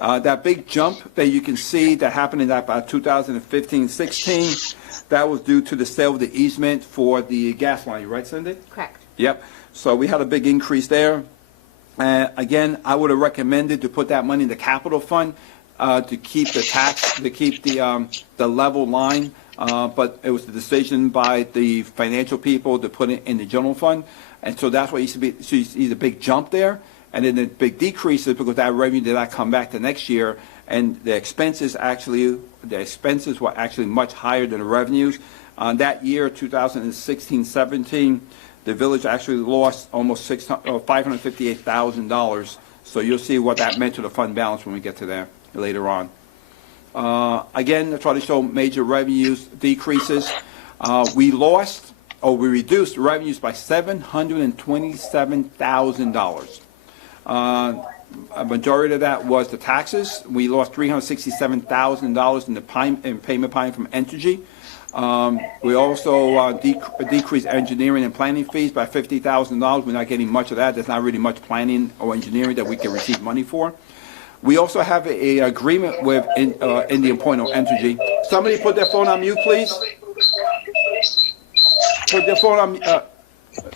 That big jump that you can see that happened in about 2015-16, that was due to the sale of the easement for the gas line, right, Cindy? Correct. Yep. So we had a big increase there. Again, I would have recommended to put that money in the capital fund to keep the level line. But it was the decision by the financial people to put it in the general fund. And so that's why you see the big jump there. And then the big decrease is because that revenue did not come back the next year. And the expenses were actually much higher than the revenues. That year, 2016-17, the village actually lost almost $558,000. So you'll see what that meant to the fund balance when we get to there later on. Again, I try to show major revenues decreases. We reduced revenues by $727,000. A majority of that was the taxes. We lost $367,000 in the payment from Entergy. We also decreased engineering and planning fees by $50,000. We're not getting much of that. There's not really much planning or engineering that we can receive money for. We also have an agreement with Indian Point or Entergy. Somebody put their phone on mute, please. Put their phone on mute.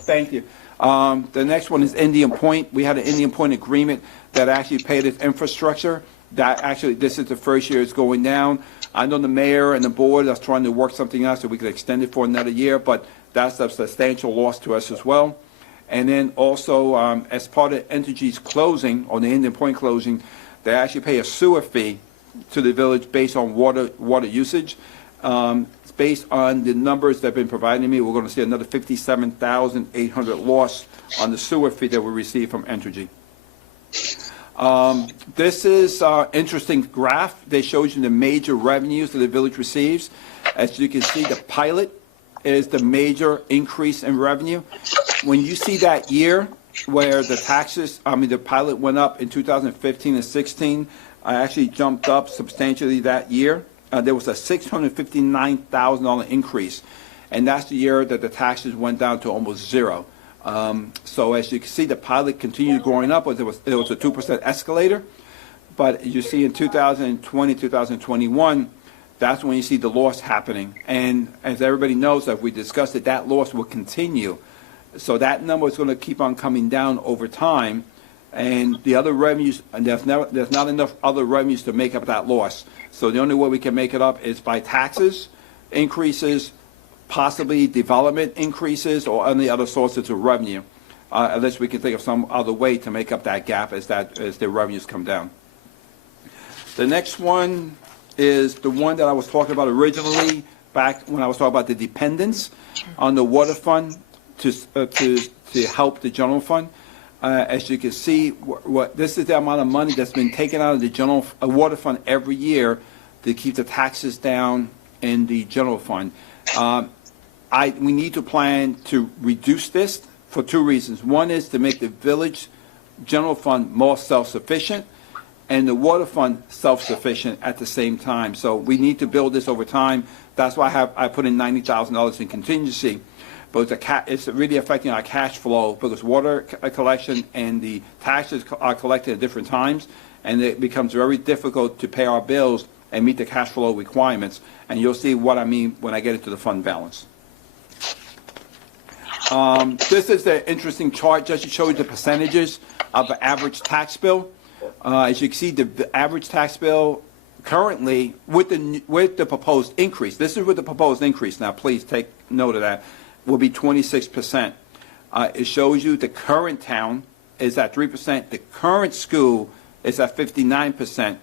Thank you. The next one is Indian Point. We had an Indian Point agreement that actually paid its infrastructure. This is the first year it's going down. I know the mayor and the board are trying to work something out so we could extend it for another year, but that's a substantial loss to us as well. And then also, as part of Entergy's closing, or the Indian Point closing, they actually pay a sewer fee to the village based on water usage. Based on the numbers that have been provided to me, we're going to see another $57,800 loss on the sewer fee that we received from Entergy. This is an interesting graph that shows you the major revenues that the village receives. As you can see, the pilot is the major increase in revenue. When you see that year where the pilot went up in 2015 and 16, I actually jumped up substantially that year. There was a $659,000 increase, and that's the year that the taxes went down to almost zero. So as you can see, the pilot continued going up. There was a 2% escalator, but you see in 2020, 2021, that's when you see the loss happening. And as everybody knows, as we discussed it, that loss will continue. So that number is going to keep on coming down over time. And the other revenues, and there's not enough other revenues to make up that loss. So the only way we can make it up is by taxes increases, possibly development increases, or any other sources of revenue, unless we can think of some other way to make up that gap as the revenues come down. The next one is the one that I was talking about originally, back when I was talking about the dependence on the water fund to help the general fund. As you can see, this is the amount of money that's been taken out of the general water fund every year to keep the taxes down in the general fund. We need to plan to reduce this for two reasons. One is to make the village general fund more self-sufficient and the water fund self-sufficient at the same time. So we need to build this over time. That's why I put in $90,000 in contingency. But it's really affecting our cash flow because water collection and the taxes are collected at different times, and it becomes very difficult to pay our bills and meet the cash flow requirements. And you'll see what I mean when I get into the fund balance. This is an interesting chart just to show you the percentages of the average tax bill. As you can see, the average tax bill currently, with the proposed increase, this is with the proposed increase, now please take note of that, will be 26%. It shows you the current town is at 3%, the current school is at 59%.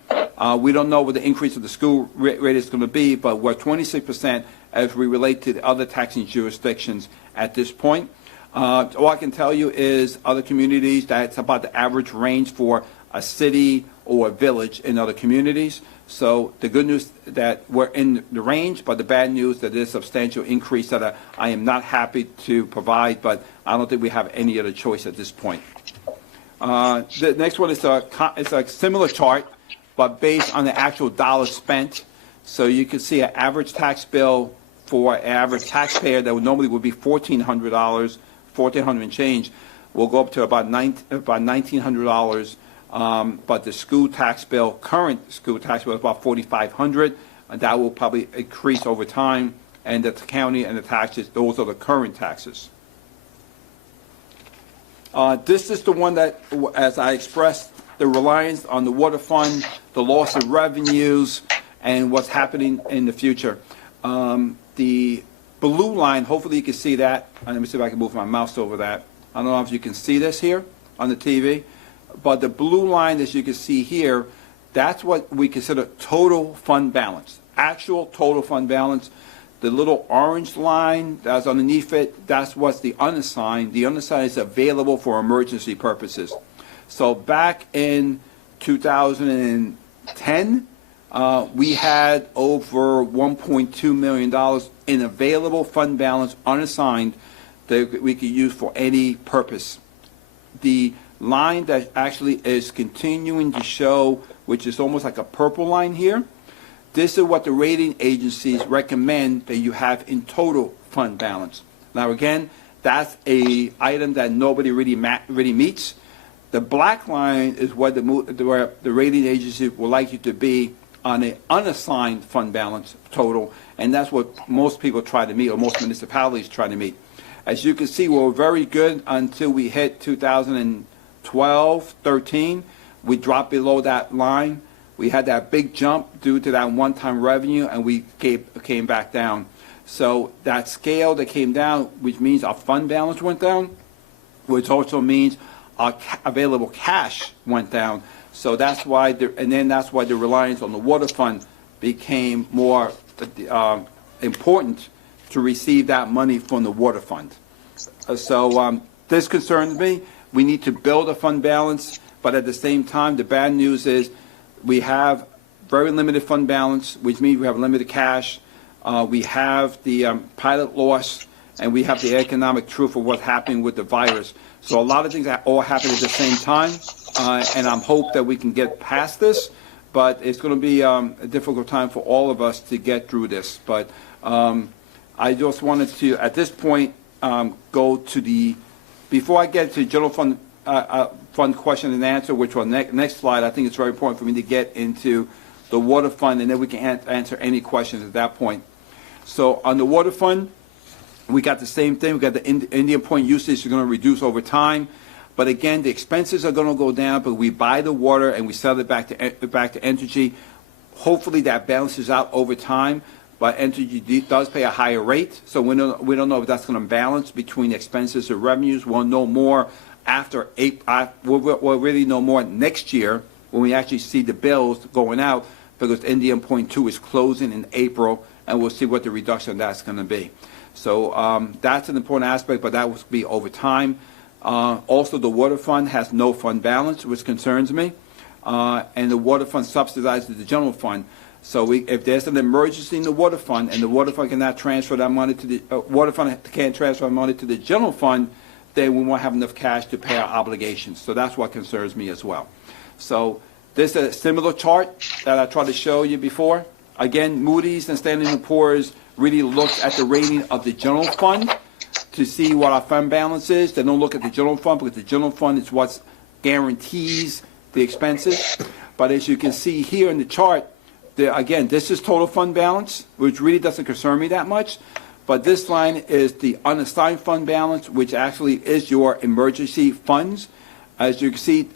We don't know what the increase of the school rate is going to be, but we're 26% as we relate to the other taxing jurisdictions at this point. All I can tell you is other communities, that's about the average range for a city or a village in other communities. So the good news that we're in the range, but the bad news that there's a substantial increase that I am not happy to provide, but I don't think we have any other choice at this point. The next one is a similar chart, but based on the actual dollars spent. So you can see an average tax bill for an average taxpayer that normally would be $1,400, $1,400 and change, will go up to about $1,900. But the school tax bill, current school tax bill, is about $4,500. And that will probably increase over time. And the county and the taxes, those are the current taxes. This is the one that, as I expressed, the reliance on the water fund, the loss of revenues, and what's happening in the future. The blue line, hopefully you can see that. Let me see if I can move my mouse over that. I don't know if you can see this here on the TV. But the blue line, as you can see here, that's what we consider total fund balance, actual total fund balance. The little orange line that's underneath it, that's what's the unassigned. The unassigned is available for emergency purposes. So back in 2010, we had over $1.2 million in available fund balance, unassigned, that we could use for any purpose. The line that actually is continuing to show, which is almost like a purple line here, this is what the rating agencies recommend that you have in total fund balance. Now again, that's a item that nobody really meets. The black line is where the rating agency would like you to be on an unassigned fund balance total, and that's what most people try to meet, or most municipalities try to meet. As you can see, we were very good until we hit 2012, 13. We dropped below that line. We had that big jump due to that one-time revenue, and we came back down. So that scale that came down, which means our fund balance went down, which also means our available cash went down. So that's why, that's why the reliance on the water fund became more important to receive that money from the water fund. So this concerns me. We need to build a fund balance, but at the same time, the bad news is we have very limited fund balance, which means we have limited cash. We have the pilot loss, and we have the economic truth of what's happening with the virus. So a lot of things that all happen at the same time, and I'm hope that we can get past this, but it's going to be a difficult time for all of us to get through this. But I just wanted to, at this point, go to the, before I get to general fund question and answer, which will next slide, I think it's very important for me to get into the water fund, and then we can answer any questions at that point. So on the water fund, we got the same thing. We got the Indian Point usage is going to reduce over time. But again, the expenses are going to go down, but we buy the water and we sell it back to Entergy. Hopefully that balances out over time, but Entergy does pay a higher rate. So we don't know if that's going to balance between expenses and revenues. We'll know more after April. We'll really know more next year when we actually see the bills going out, because Indian Point 2 is closing in April, and we'll see what the reduction of that's going to be. So that's an important aspect, but that will be over time. Also, the water fund has no fund balance, which concerns me, and the water fund subsidizes the general fund. So if there's an emergency in the water fund, and the water fund cannot transfer that money to the water fund can't transfer money to the general fund, then we won't have enough cash to pay our obligations. So that's what concerns me as well. So this is a similar chart that I tried to show you before. Again, Moody's and Standard & Poor's really look at the rating of the general fund to see what our fund balance is. They don't look at the general fund, because the general fund is what guarantees the expenses. But as you can see here in the chart, again, this is total fund balance, which really doesn't concern me that much. But this line is the unassigned fund balance, which actually is your emergency funds. As you can see,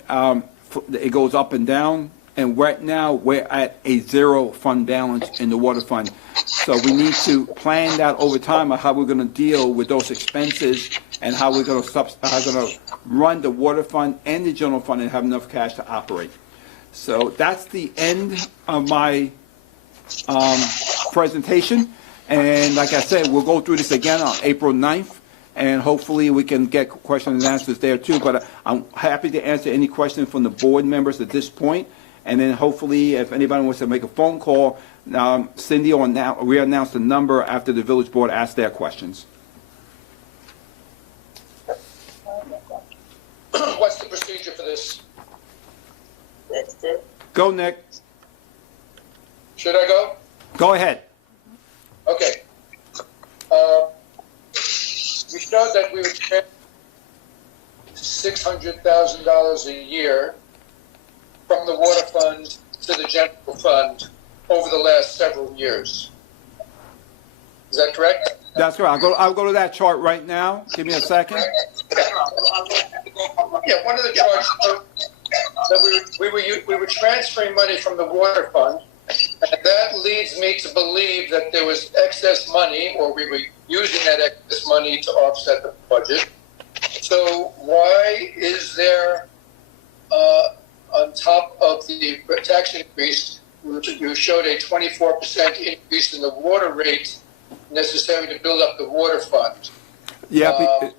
it goes up and down. And right now, we're at a zero fund balance in the water fund. So we need to plan that over time of how we're going to deal with those expenses and how we're going to run the water fund and the general fund and have enough cash to operate. So that's the end of my presentation. And like I said, we'll go through this again on April 9th. And hopefully we can get questions and answers there too. But I'm happy to answer any questions from the board members at this point. And then hopefully if anybody wants to make a phone call, Cindy will re-announce the number after the village board asks their questions. What's the procedure for this? Go, Nick. Should I go? Go ahead. Okay. We showed that we would spend $600,000 a year from the water fund to the general fund over the last several years. Is that correct? That's correct. I'll go to that chart right now. Give me a second. Yeah, one of the charts showed that we were transferring money from the water fund, and that leads me to believe that there was excess money, or we were using that excess money to offset the budget. So why is there, on top of the tax increase, you showed a 24% increase in the water rate necessary to build up the water fund? Yeah.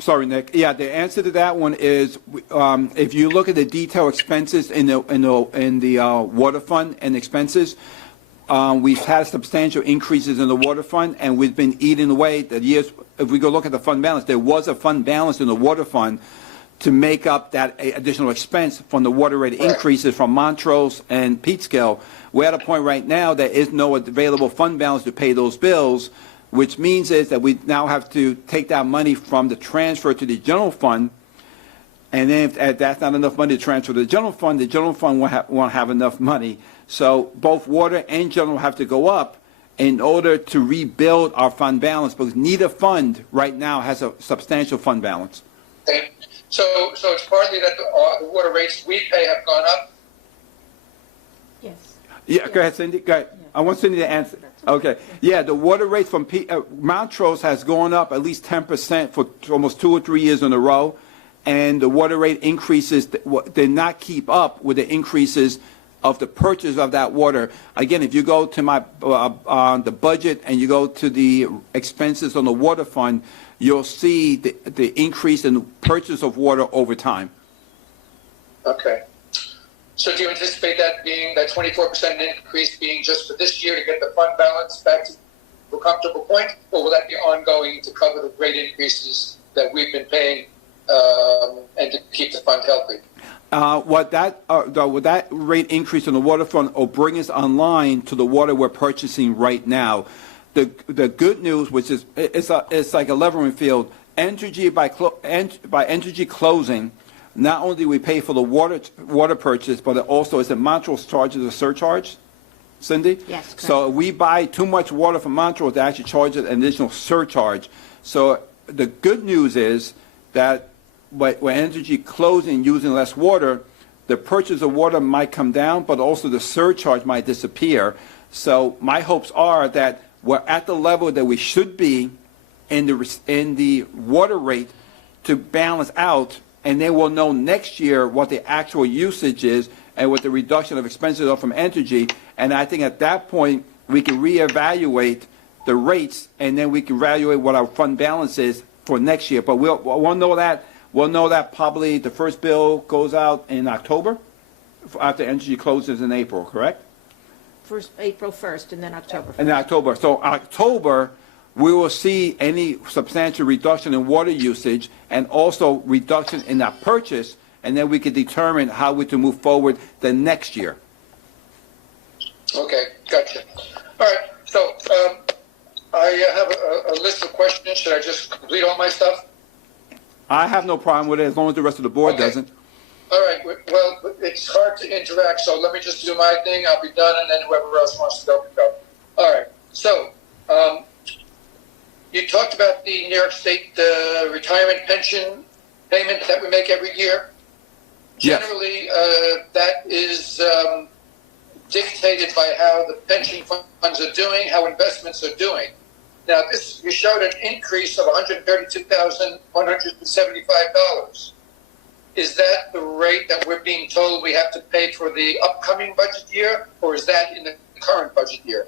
Sorry, Nick. Yeah, the answer to that one is if you look at the detailed expenses in the water fund and expenses, we've had substantial increases in the water fund, and we've been eating away the years. If we go look at the fund balance, there was a fund balance in the water fund to make up that additional expense from the water rate increases from Montrose and Peekskill. We're at a point right now there is no available fund balance to pay those bills, which means is that we now have to take that money from the transfer to the general fund, and then if that's not enough money to transfer to the general fund won't have enough money. So both water and general have to go up in order to rebuild our fund balance, because neither fund right now has a substantial fund balance. Okay. So it's partly that the water rates we pay have gone up? Yes. Yeah, go ahead, Cindy. Go ahead. I want Cindy to answer. Okay. Yeah, the water rate from Montrose has gone up at least 10% for almost 2 or 3 years in a row, and the water rate increases did not keep up with the increases of the purchase of that water. Again, if you go to my the budget and you go to the expenses on the water fund, you'll see the increase in the purchase of water over time. Okay. So do you anticipate that being that 24% increase being just for this year to get the fund balance back to a comfortable point, or will that be ongoing to cover the rate increases that we've been paying and to keep the fund healthy? With that rate increase in the water fund will bring us online to the water we're purchasing right now. The good news, which is it's like a leveling field, Entergy by Entergy closing. Not only do we pay for the water purchase, but it also is that Montrose charges a surcharge, Cindy? Yes, correct. So if we buy too much water from Montrose, they actually charge an additional surcharge. So the good news is that when Entergy closing using less water, the purchase of water might come down, but also the surcharge might disappear. So my hopes are that we're at the level that we should be in the water rate to balance out, and then we'll know next year what the actual usage is and what the reduction of expenses are from Entergy. And I think at that point, we can reevaluate the rates, and then we can evaluate what our fund balance is for next year. But we'll know that probably the first bill goes out in October after Entergy closes in April, correct? First, April 1st, and then October 1st. In October. So October, we will see any substantial reduction in water usage and also reduction in that purchase, and then we can determine how we can move forward the next year. Okay, gotcha. All right, so I have a list of questions. Should I just complete all my stuff? I have no problem with it as long as the rest of the board Okay. doesn't. All right, well, it's hard to interact, so let me just do my thing. I'll be done, and then whoever else wants to go can go. All right, so you talked about the New York State retirement pension payment that we make every year. Yes. Generally, that is dictated by how the pension funds are doing, how investments are doing. Now, you showed an increase of $132,175. Is that the rate that we're being told we have to pay for the upcoming budget year, or is that in the current budget year?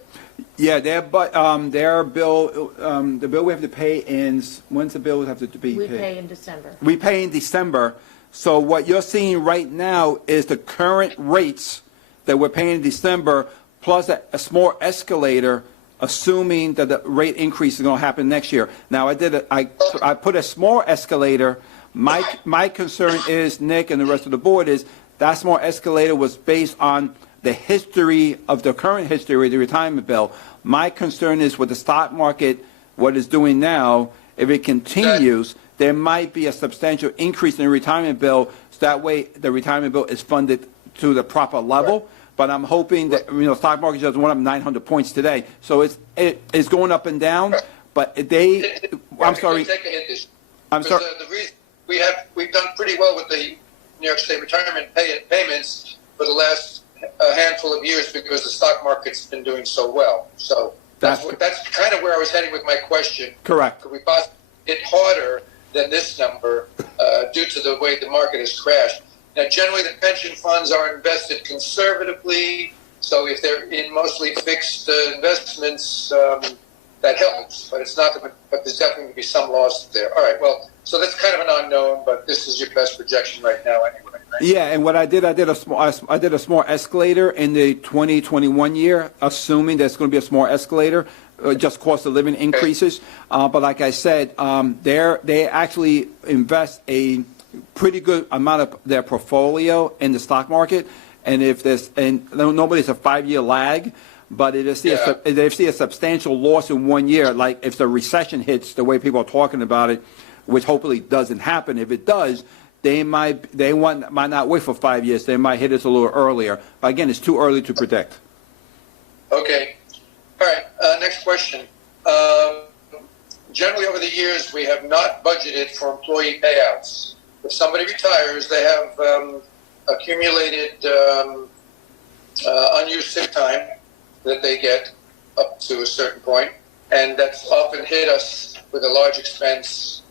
Yeah, their bill, the bill we have to pay when's the bill have to be paid? We pay in December. We pay in December. So what you're seeing right now is the current rates that we're paying in December, plus a small escalator, assuming that the rate increase is going to happen next year. Now, I put a small escalator. My concern is, Nick and the rest of the board, is that small escalator was based on the history of the current history of the retirement bill. My concern is with the stock market, what it's doing now, if it continues, there might be a substantial increase in the retirement bill, so that way the retirement bill is funded to the proper level. Right. But I'm hoping that, stock market just went up 900 points today. So it's going up and down, but I'm sorry. Take a hit this. I'm sorry. The reason we've done pretty well with the New York State retirement payments for the last handful of years because the stock market's been doing so well. So that's kind of where I was heading with my question. Correct. Could we possibly hit harder than this number due to the way the market has crashed? Now, generally, the pension funds are invested conservatively, so if they're in mostly fixed investments, that helps. But it's not. But there's definitely going to be some loss there. All right. Well, so that's kind of an unknown, but this is your best projection right now, anyway. Right? Yeah, and what I did a small escalator in the 2021 year, assuming there's going to be a small escalator, just cost of living increases. But like I said, they actually invest a pretty good amount of their portfolio in the stock market, and normally it's a 5-year lag, but if they see a substantial loss in 1 year, like if the recession hits the way people are talking about it, which hopefully doesn't happen. If it does, they might not wait for 5 years. They might hit us a little earlier. But again, it's too early to predict. Okay. All right. Next question. Generally, over the years, we have not budgeted for employee payouts. If somebody retires, they have accumulated unused sick time that they get up to a certain point, and that's often hit us with a large expense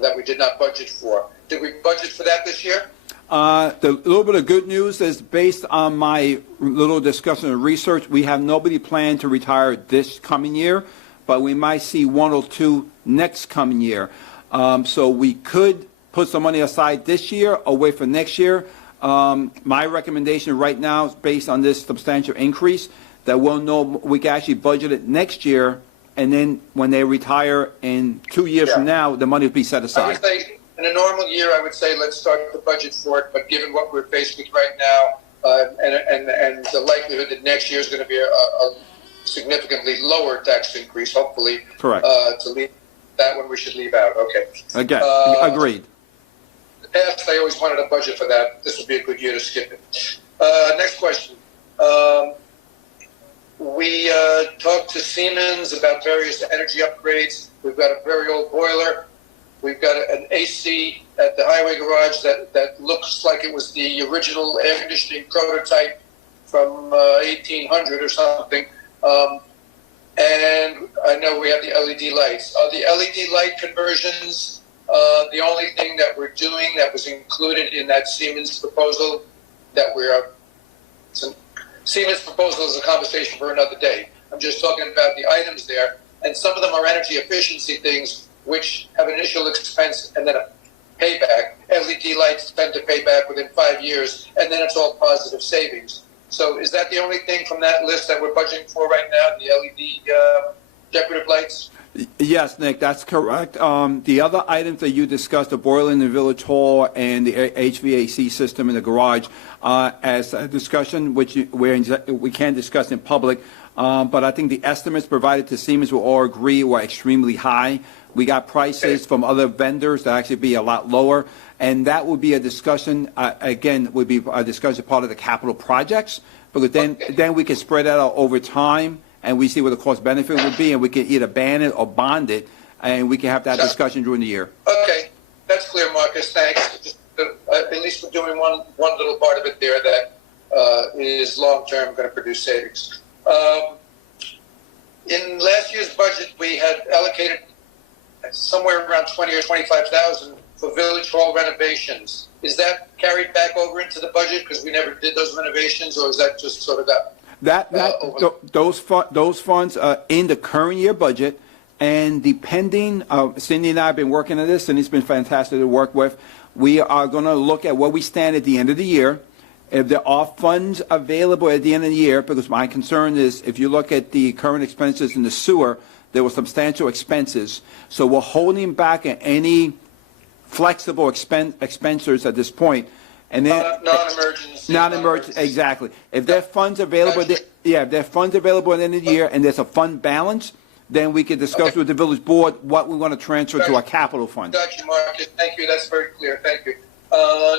that we did not budget for. Did we budget for that this year? The little bit of good news is, based on my little discussion and research, we have nobody planned to retire this coming year, but we might see 1 or 2 next coming year. So we could put some money aside this year or wait for next year. My recommendation right now is based on this substantial increase that we'll know we can actually budget it next year, and then when they retire in 2 years from now, the money will be set aside. I would say in a normal year, I would say let's start the budget for it, but given what we're faced with right now, and the likelihood that next year is going to be a significantly lower tax increase, hopefully. Correct. To leave that one we should leave out. Okay. Again, agreed. In the past, I always wanted a budget for that. This would be a good year to skip it. Next question. We talked to Siemens about various energy upgrades. We've got a very old boiler. We've got an AC at the highway garage that looks like it was the original air conditioning prototype from 1800 or something. And I know we have the LED lights. Are the LED light conversions the only thing that we're doing that was included in that Siemens proposal Siemens proposal is a conversation for another day. I'm just talking about the items there. And some of them are energy efficiency things, which have initial expense and then a payback. LED lights tend to pay back within 5 years, and then it's all positive savings. So is that the only thing from that list that we're budgeting for right now, the LED decorative lights? Yes, Nick, that's correct. The other items that you discussed, the boiler in the Village Hall and the HVAC system in the garage, as a discussion, which we can't discuss in public, but I think the estimates provided to Siemens will all agree were extremely high. We got prices from other vendors that actually be a lot lower, and that would be a discussion, again, would be a discussion part of the capital projects, because then we can spread that out over time, and we see what the cost benefit would be, and we can either ban it or bond it, and we can have that discussion during the year. Okay, that's clear, Marcus. Thanks. at least we're doing one little part of it there that is long-term going to produce savings. In last year's budget, we had allocated somewhere around 20 or 25,000 for village hall renovations. Is that carried back over into the budget because we never did those renovations, or is that just sort of Those funds are in the current year budget, and depending, Cindy and I have been working on this, and it's been fantastic to work with. We are going to look at where we stand at the end of the year. If there are funds available at the end of the year, because my concern is if you look at the current expenses in the sewer, there were substantial expenses. So we're holding back at any flexible expenditures at this point. And then non-emergency? Non-emergency, exactly. If there are funds available, if there are funds available at the end of the year and there's a fund balance, then we can discuss with the village board what we want to transfer to our capital fund. Got you, Marcus. Thank you. That's very clear. Thank you.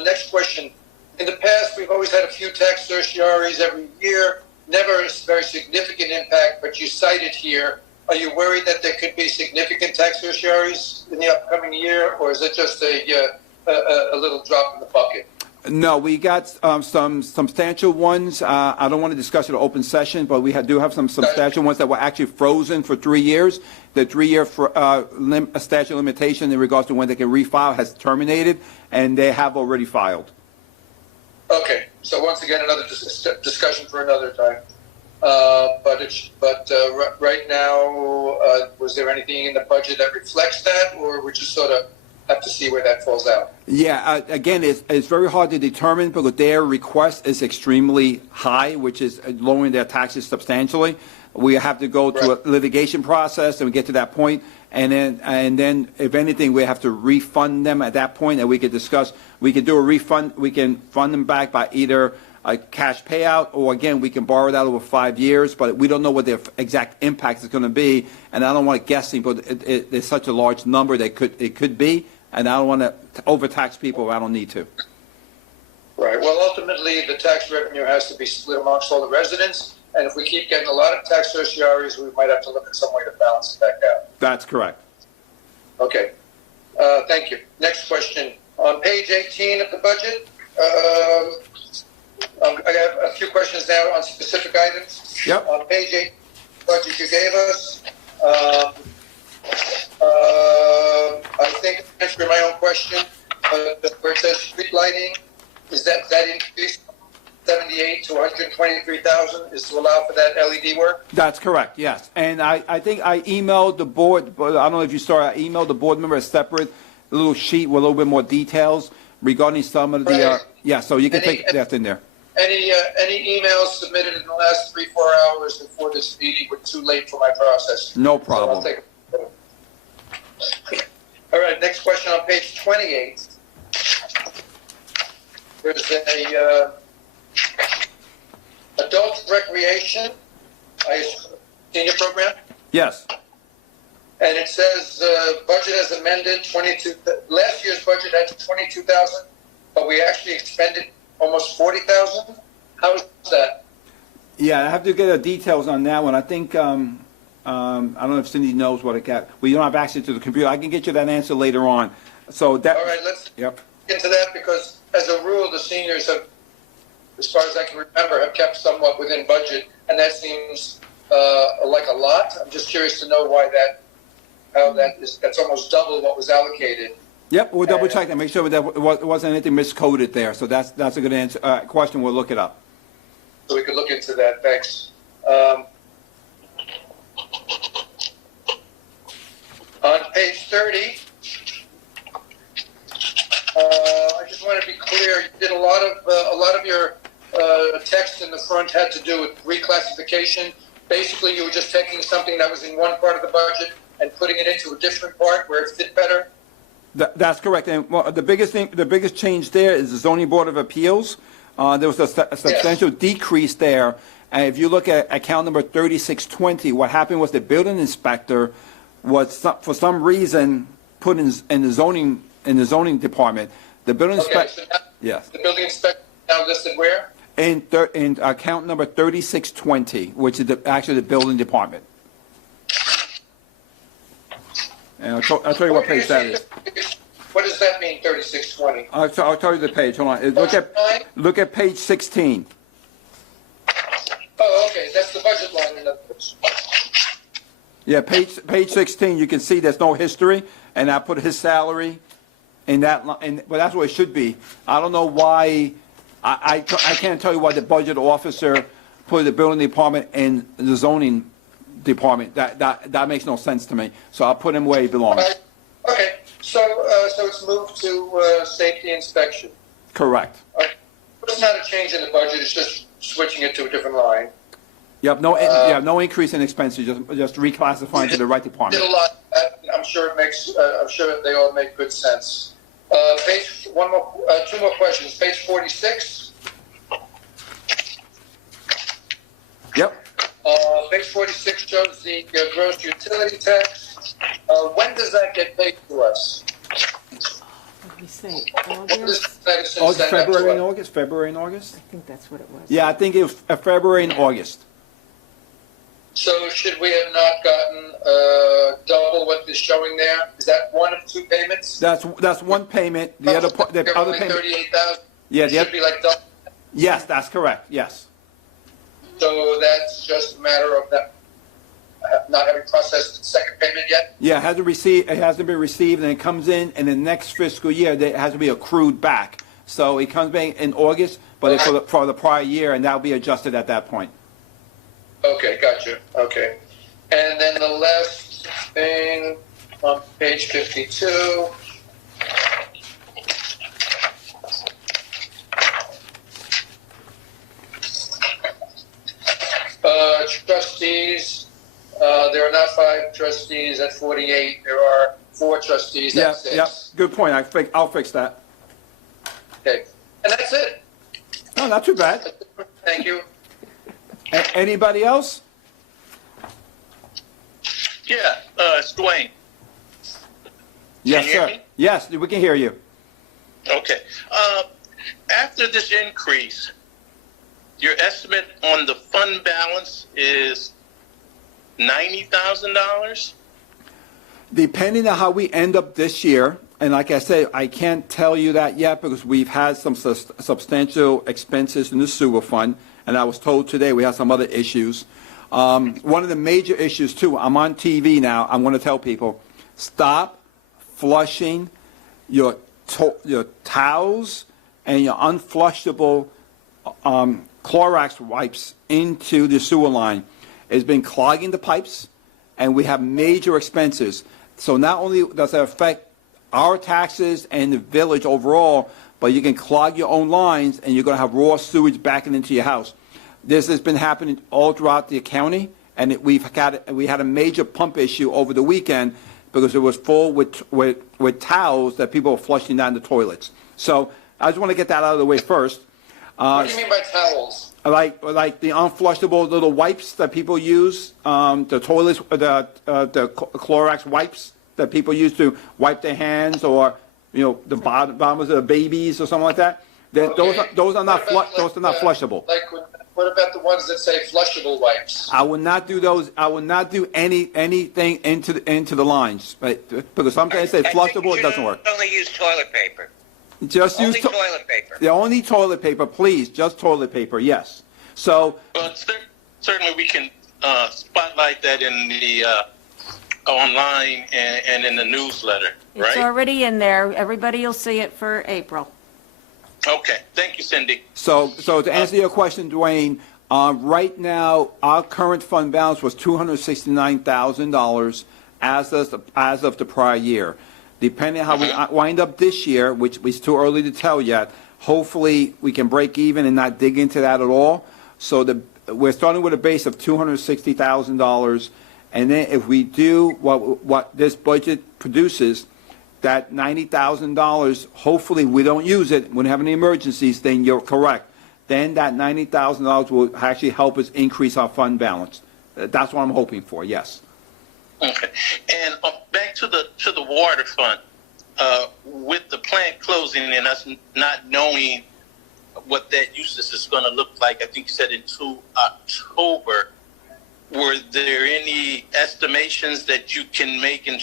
Next question. In the past, we've always had a few tax certiorari's every year, never a very significant impact, but you cite it here. Are you worried that there could be significant tax certiorari's in the upcoming year, or is it just a little drop in the bucket? No, we got some substantial ones. I don't want to discuss it in open session, but we do have some substantial ones that were actually frozen for 3 years. The 3-year statute of limitation in regards to when they can refile has terminated, and they have already filed. Okay, so once again, another discussion for another time. Right now, was there anything in the budget that reflects that, or we just sort of have to see where that falls out? Yeah, again, it's very hard to determine because their request is extremely high, which is lowering their taxes substantially. We have to go through a litigation process and we get to that point, and then if anything, we have to refund them at that point, and we could discuss. We could do a refund. We can fund them back by either a cash payout, or again, we can borrow that over 5 years, but we don't know what the exact impact is going to be, and I don't want to guessing, but it's such a large number that it could be, and I don't want to overtax people if I don't need to. Right. Well, ultimately, the tax revenue has to be split amongst all the residents, and if we keep getting a lot of tax certiorari's, we might have to look at some way to balance it back out. That's correct. Okay. Thank you. Next question. On page 18 of the budget, I have a few questions now on specific items. Yep. On page 8, budget you gave us, I think I'm answering my own question, where it says street lighting, is that increase 78 to 123,000 is to allow for that LED work? That's correct, yes. And I think I emailed the board, but I don't know if you saw, I emailed the board member a separate little sheet with a little bit more details regarding some of the, so you can take that in there. Any emails submitted in the last 3-4 hours before this meeting were too late for my process? No problem. So all right, next question on page 28. There's a adult recreation senior program. Yes. And it says budget as amended, 22. Last year's budget had 22,000, but we actually expended almost 40,000. How is that? Yeah, I have to get the details on that one. I think I don't know if Cindy knows what it got. We don't have access to the computer. I can get you that answer later on. So that. All right, let's get into that, because as a rule, the seniors have, as far as I can remember, have kept somewhat within budget, and that seems like a lot. I'm just curious to know how that is. That's almost double what was allocated. Yep, we'll double check and make sure that wasn't anything miscoded there. So that's a good answer. Question. We'll look it up. So we could look into that. Thanks. On page 30, I just want to be clear. You did a lot of your text in the front had to do with reclassification. Basically, you were just taking something that was in one part of the budget and putting it into a different part where it fit better. That's correct. And the biggest change there is the Zoning Board of Appeals. There was a substantial decrease there. And if you look at account number 3620, what happened was the building inspector was for some reason put in the zoning department. The building inspector. So yes. The building inspector now listed where? In account number 3620, which is actually the building department. And I'll tell you what page that is. What does that mean, 3620? So I'll tell you the page, hold on. Look at page 16. Oh, okay, that's the budget line in other words. Yeah, page 16, you can see there's no history, and I put his salary in that line, but that's what it should be. I don't know why, I can't tell you why the budget officer put the building department and the zoning department. That makes no sense to me. So I'll put him where he belongs. Okay, so it's moved to safety inspection. Correct. It's not a change in the budget, it's just switching it to a different line. Yep, no increase in expenses, just reclassifying to the right department. Did a lot. I'm sure it makes. I'm sure they all make good sense. Two more questions. Page 46. Yep. Page 46 shows the gross utility tax. When does that get paid to us? Let me see. When does August? Medicine August, send that to February and us? August, February and August? I think that's what it was. Yeah, I think it was February and August. So should we have not gotten double what is showing there? Is that one of two payments? That's one payment, the other payment. 38,000. Yeah, It should be like double. yes, that's correct, yes. So that's just a matter of that not having processed the second payment yet? Yeah, it hasn't been received, and it comes in the next fiscal year, it has to be accrued back. So it comes back in August, but it's for the prior year, and that'll be adjusted at that point. Okay, gotcha. Okay. And then the last thing on page 52. Trustees, there are not 5 trustees at 48. There are 4 trustees Yeah, at 6. yeah, good point. I'll fix that. Okay. And that's it. No, not too bad. Thank you. Anybody else? Yeah, it's Dwayne. Yes, you hear sir. me? Yes, we can hear you. Okay. After this increase, your estimate on the fund balance is $90,000? Depending on how we end up this year, and like I said, I can't tell you that yet because we've had some substantial expenses in the sewer fund, and I was told today we have some other issues. One of the major issues, too, I'm on TV now, I'm going to tell people, stop flushing your towels and your unflushable Clorox wipes into the sewer line. It's been clogging the pipes, and we have major expenses. So not only does it affect our taxes and the village overall, but you can clog your own lines, and you're going to have raw sewage backing into your house. This has been happening all throughout the county, and we had a major pump issue over the weekend because it was full with towels that people were flushing down the toilets. So I just want to get that out of the way first. What do you mean by towels? Like the unflushable little wipes that people use, the toilets, the Clorox wipes that people use to wipe their hands, or the bottoms of the babies or something like that. Those are not flushable. Like, what about the ones that say flushable wipes? I will not do those. I will not do anything into the lines, right? Because sometimes they say flushable, it doesn't work. Only use toilet paper. Just Only use toilet paper. the only toilet paper, please. Just toilet paper, yes. So Well, certainly we can spotlight that in the online and in the newsletter, right? It's already in there. Everybody will see it for April. Okay. Thank you, Cindy. So to answer your question, Dwayne, right now our current fund balance was $269,000 as of the prior year. Depending on how we wind up this year, which is too early to tell yet, hopefully we can break even and not dig into that at all. So we're starting with a base of $260,000, and then if we do what this budget produces, that $90,000, hopefully we don't use it, we don't have any emergencies, then you're correct. Then that $90,000 will actually help us increase our fund balance. That's what I'm hoping for, yes. Okay. And back to the water fund, with the plant closing and us not knowing what that usage is going to look like, I think you said into October, were there any estimations that you can make in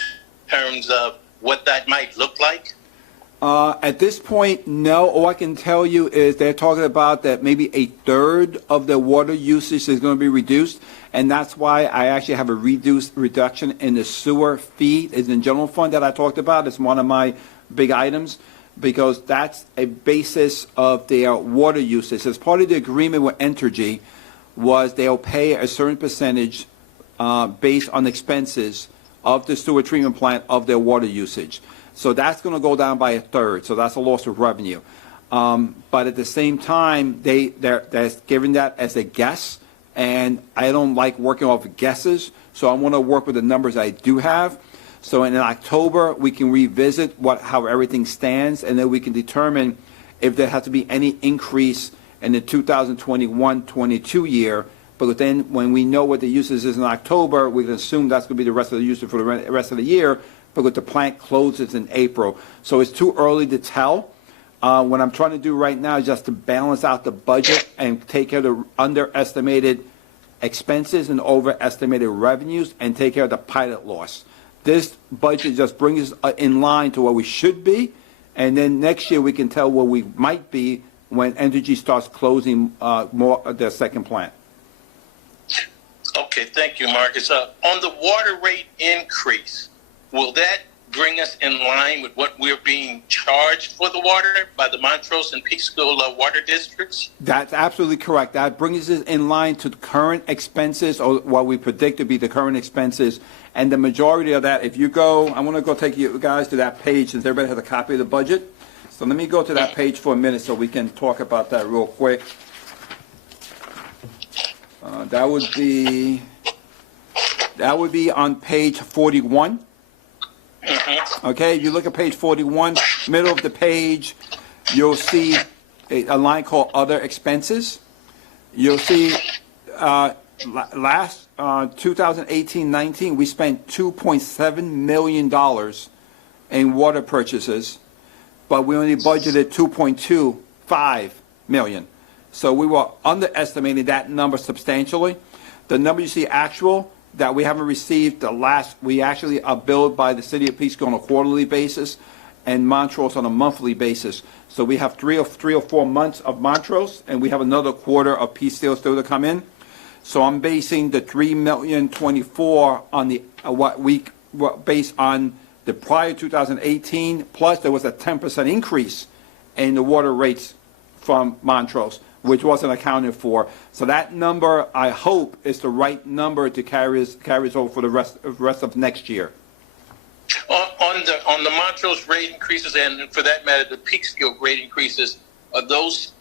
terms of what that might look like? At this point, no. All I can tell you is they're talking about that maybe a third of the water usage is going to be reduced, and that's why I actually have a reduction in the sewer fee is in general fund that I talked about. It's one of my big items because that's a basis of their water usage. As part of the agreement with Entergy was they'll pay a certain percentage based on expenses of the sewer treatment plant of their water usage. So that's going to go down by a third. So that's a loss of revenue. But at the same time, they're giving that as a guess, and I don't like working off guesses. So I want to work with the numbers I do have. So in October, we can revisit how everything stands, and then we can determine if there has to be any increase in the 2021-22 year. But then when we know what the usage is in October, we can assume that's going to be the rest of the usage for the rest of the year, because the plant closes in April. So it's too early to tell. What I'm trying to do right now is just to balance out the budget and take care of the underestimated expenses and overestimated revenues and take care of the pilot loss. This budget just brings us in line to where we should be, and then next year we can tell where we might be when Entergy starts closing more of their second plant. Okay, thank you, Marcus. On the water rate increase, will that bring us in line with what we're being charged for the water by the Montrose and Peekskill water districts? That's absolutely correct. That brings us in line to the current expenses, or what we predict to be the current expenses. And the majority of that, if you go, I want to go take you guys to that page since everybody has a copy of the budget. So let me go to that page for a minute so we can talk about that real quick. That would be on page 41. Okay, if you look at page 41, middle of the page, you'll see a line called Other Expenses. You'll see last 2018-19, we spent $2.7 million in water purchases, but we only budgeted $2.25 million. So we were underestimating that number substantially. The number you see actual that we haven't received, we actually are billed by the city of Peekskill on a quarterly basis and Montrose on a monthly basis. So we have three or 4 months of Montrose, and we have another quarter of Peekskill still to come in. So I'm basing the $3,024,000 on based on the prior 2018, plus there was a 10% increase in the water rates from Montrose, which wasn't accounted for. So that number, I hope, is the right number to carry us over for the rest of next year. On the Montrose rate increases, and for that matter, the Peekskill rate increases, are those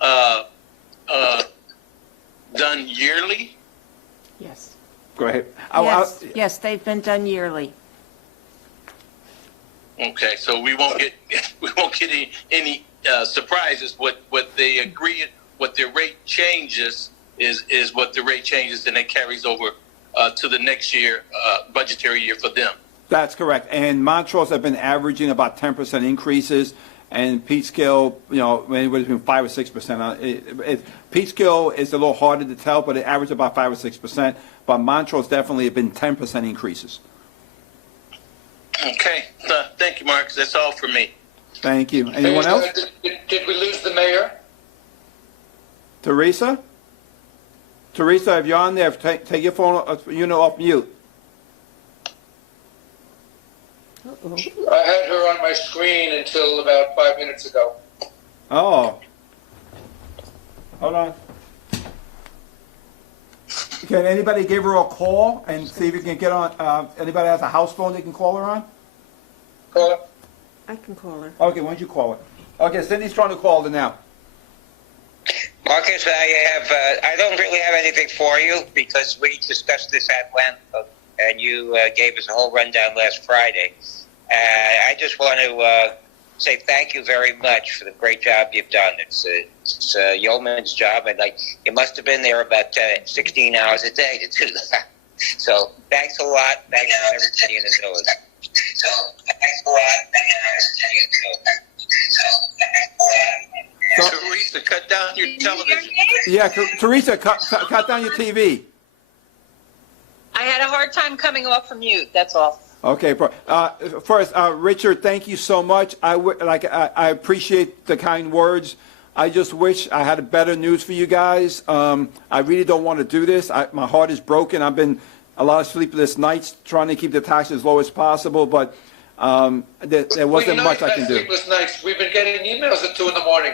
done yearly? Yes. Go ahead. Yes, they've been done yearly. Okay, so we won't get any surprises. What they agree, what their rate changes is what the rate changes, and it carries over to the next year budgetary year for them. That's correct. And Montrose have been averaging about 10% increases, and Peekskill, anywhere between 5 or 6%. Peekskill is a little harder to tell, but it averages about 5 or 6%. But Montrose definitely have been 10% increases. Okay, thank you, Marcus. That's all for me. Thank you. Anyone else? Did we lose the mayor? Teresa? Teresa, if you're on there, take your phone off mute. I had her on my screen until about 5 minutes ago. Oh. Hold on. Can anybody give her a call and see if you can get on? Anybody has a house phone they can call her on? Call her. I can call her. Okay, why don't you call her? Okay, Cindy's trying to call her now. Marcus, I don't really have anything for you because we discussed this at length, and you gave us a whole rundown last Friday. I just want to say thank you very much for the great job you've done. It's a yeoman's job, and you must have been there about 16 hours a day to do that. So thanks a lot. Thanks to everybody in the village. Teresa, cut down your television. Yeah, Teresa, cut down your TV. I had a hard time coming off from mute, that's all. Okay, first, Richard, thank you so much. I appreciate the kind words. I just wish I had better news for you guys. I really don't want to do this. My heart is broken. I've been a lot of sleepless nights trying to keep the tax as low as possible, but there wasn't much I can do. Sleepless nights. We've been getting emails at 2 in the morning.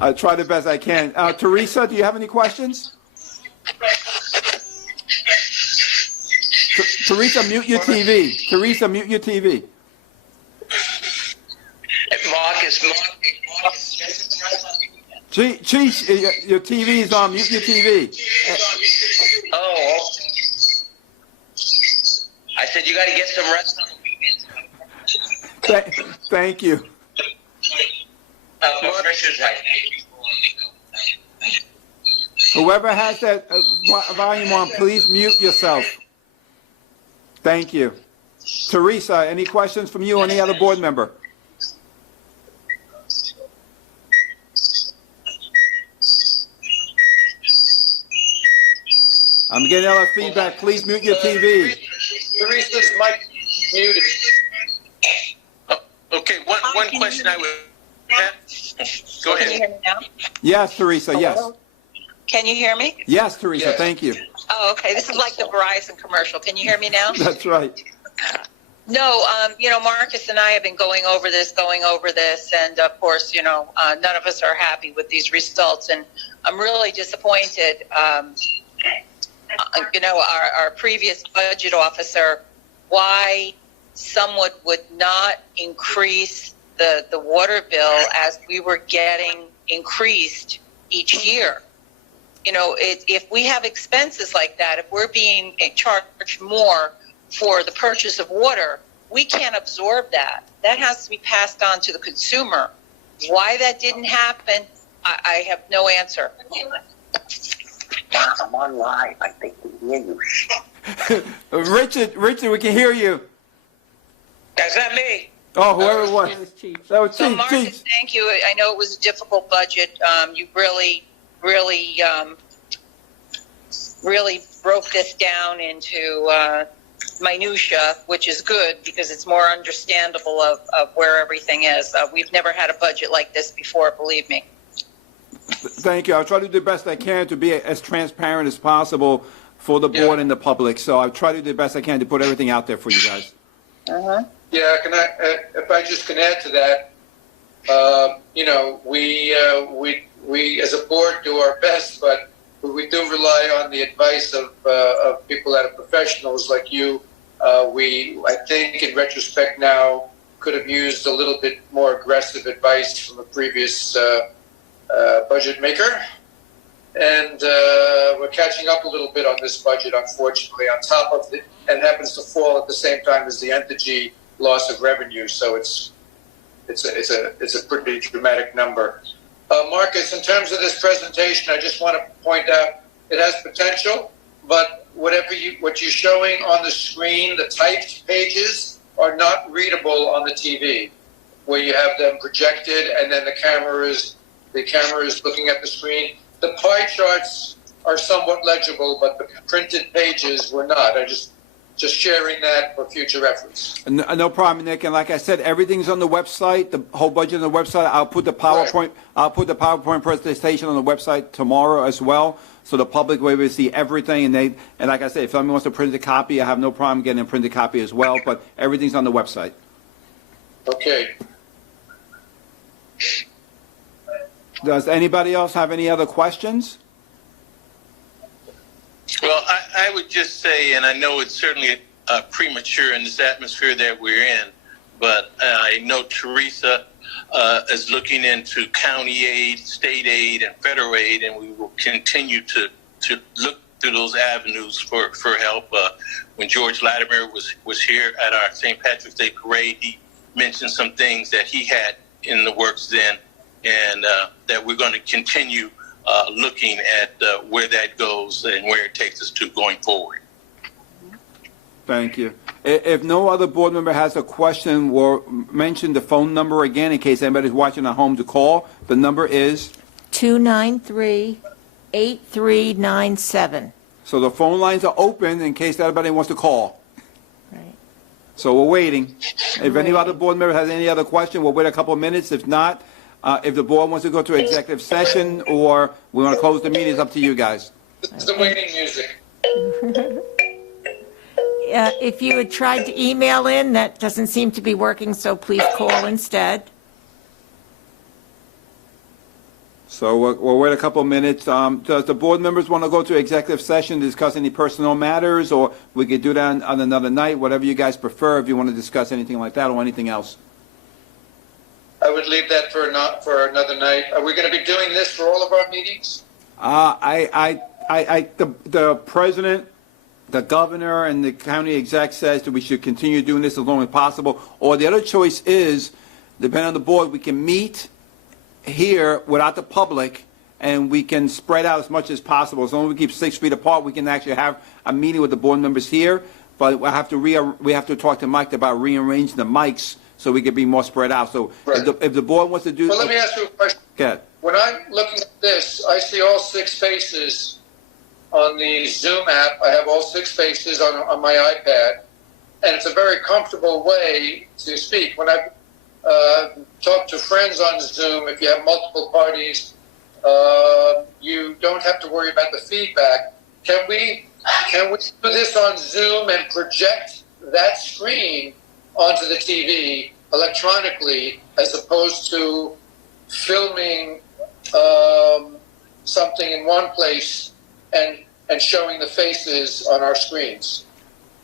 I try the best I can. Teresa, do you have any questions? Teresa, mute your TV. Teresa, mute your TV. Marcus. Cheech, your TV is on. Mute your TV. Oh. I said you got to get some rest on the weekends. Thank you. Richard's right. Whoever has that volume on, please mute yourself. Thank you. Teresa, any questions from you or any other board member? I'm getting a lot of feedback. Please mute your TV. Teresa's mic muted. Okay, one question I would have. Go Can you ahead. hear me now? Yes, Teresa, yes. Can you hear me? Yes, Teresa, Yes. thank you. Oh, okay. This is like the Verizon commercial. Can you hear me now? That's right. No, Marcus and I have been going over this, and of course, none of us are happy with these results, and I'm really disappointed. Our previous budget officer, why someone would not increase the water bill as we were getting increased each year. If we have expenses like that, if we're being charged more for the purchase of water, we can't absorb that. That has to be passed on to the consumer. Why that didn't happen, I have no answer. I'm on live. I think we hear you. Richard, we can hear you. That's not me. Oh, whoever it was. That was So, Cheech. Marcus, thank you. I know it was a difficult budget. You really broke this down into minutia, which is good because it's more understandable of where everything is. We've never had a budget like this before, believe me. Thank you. I'll try to do the best I can to be as transparent as possible for the board and the public. So I'll try to do the best I can to put everything out there for you guys. Uh-huh. Yeah, if I just can add to that, we as a board do our best, but we do rely on the advice of people that are professionals like you. I think in retrospect now, could have used a little bit more aggressive advice from a previous budget maker. And we're catching up a little bit on this budget, unfortunately, on top of it, and happens to fall at the same time as the Entity loss of revenue. So it's a pretty dramatic number. Marcus, in terms of this presentation, I just want to point out it has potential, but what you're showing on the screen, the typed pages, are not readable on the TV, where you have them projected and then the camera is looking at the screen. The pie charts are somewhat legible, but the printed pages were not. I just sharing that for future reference. No problem, Nick. And like I said, everything's on the website. The whole budget on the website. I'll put the PowerPoint. Right. I'll put the PowerPoint presentation on the website tomorrow as well, so the public will be able to see everything. And like I said, if someone wants to print a copy, I have no problem getting a printed copy as well. But everything's on the website. Okay. Does anybody else have any other questions? Well, I would just say, and I know it's certainly premature in this atmosphere that we're in, but I know Teresa is looking into county aid, state aid, and federal aid, and we will continue to look through those avenues for help. When George Latimer was here at our St. Patrick's Day parade, he mentioned some things that he had in the works then, and that we're going to continue looking at where that goes and where it takes us to going forward. Thank you. If no other board member has a question, we'll mention the phone number again in case anybody's watching at home to call. The number is 293-8397. So the phone lines are open in case anybody wants to call. Right. So we're waiting. If any other board member has any other question, we'll wait a couple of minutes. If not, if the board wants to go to executive session or we want to close the meeting, it's up to you guys. This is the waiting music. If you had tried to email in, that doesn't seem to be working, so please call instead. So we'll wait a couple of minutes. Does the board members want to go to executive session to discuss any personnel matters, or we could do that on another night, whatever you guys prefer, if you want to discuss anything like that or anything else? I would leave that for another night. Are we going to be doing this for all of our meetings? The president, the governor, and the county exec says that we should continue doing this as long as possible. Or the other choice is, depending on the board, we can meet here without the public, and we can spread out as much as possible. As long as we keep 6 feet apart, we can actually have a meeting with the board members here. But we have to talk to Mike about rearranging the mics so we can be more spread out. So Right. if the board wants to do, Well, let me ask you a question. Go ahead. When I'm looking at this, I see all 6 faces on the Zoom app. I have all 6 faces on my iPad, and it's a very comfortable way to speak. When I talk to friends on Zoom, if you have multiple parties, you don't have to worry about the feedback. Can we do this on Zoom and project that screen onto the TV electronically, as opposed to filming something in one place and showing the faces on our screens?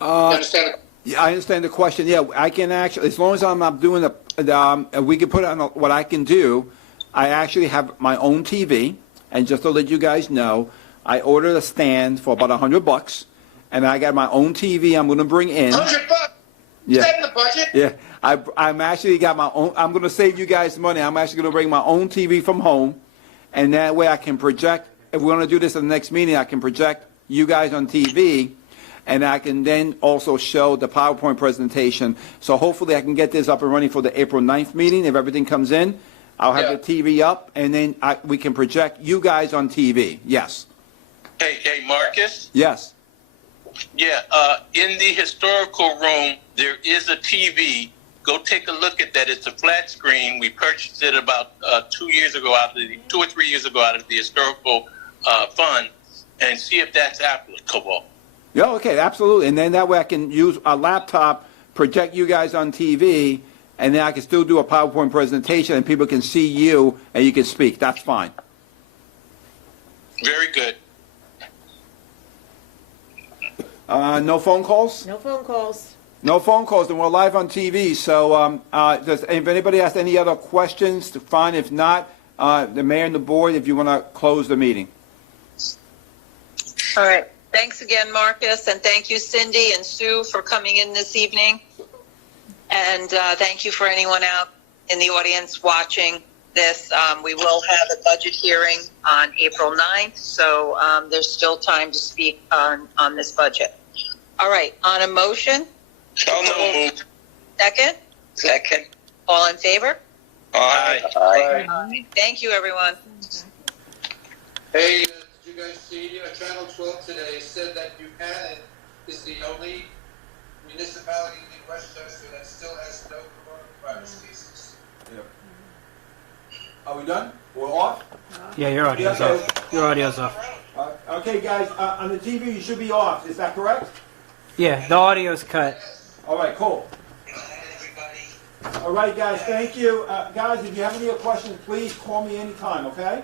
You understand? Yeah, I understand the question. Yeah, I can actually, as long as I'm not doing we can put it on what I can do. I actually have my own TV, and just to let you guys know, I ordered a stand for about $100, and I got my own TV I'm going to bring in. $100? Yeah. Is that in the budget? Yeah, I'm actually got my own. I'm going to save you guys money. I'm actually going to bring my own TV from home, and that way I can project. If we want to do this at the next meeting, I can project you guys on TV, and I can then also show the PowerPoint presentation. So hopefully I can get this up and running for the April 9th meeting. If everything comes in, I'll have the TV up, and then we can project you guys on TV. Yes. Hey, Marcus? Yes. Yeah, in the historical room, there is a TV. Go take a look at that. It's a flat screen. We purchased it about 2 or 3 years ago out of the historical fund, and see if that's applicable. Yeah, okay, absolutely. And then that way I can use a laptop, project you guys on TV, and then I can still do a PowerPoint presentation, and people can see you, and you can speak. That's fine. Very good. No phone calls? No phone calls. No phone calls, and we're live on TV. So if anybody has any other questions, fine. If not, the mayor and the board, if you want to close the meeting. All right. Thanks again, Marcus, and thank you, Cindy and Sue, for coming in this evening. And thank you for anyone out in the audience watching this. We will have a budget hearing on April 9th, so there's still time to speak on this budget. All right, on a motion? So moved. Second? Second. All in favor? Aye. Aye. Thank you, everyone. Hey, did you guys see Channel 12 today said that Buchanan is the only municipality in Westchester that still has no coronavirus cases? Are we done? We're off? Yeah, your audio's off. Your audio's off. Okay, guys, on the TV you should be off. Is that correct? Yeah, the audio's cut. All right, cool. All right, guys, thank you. Guys, if you have any questions, please call me anytime, okay?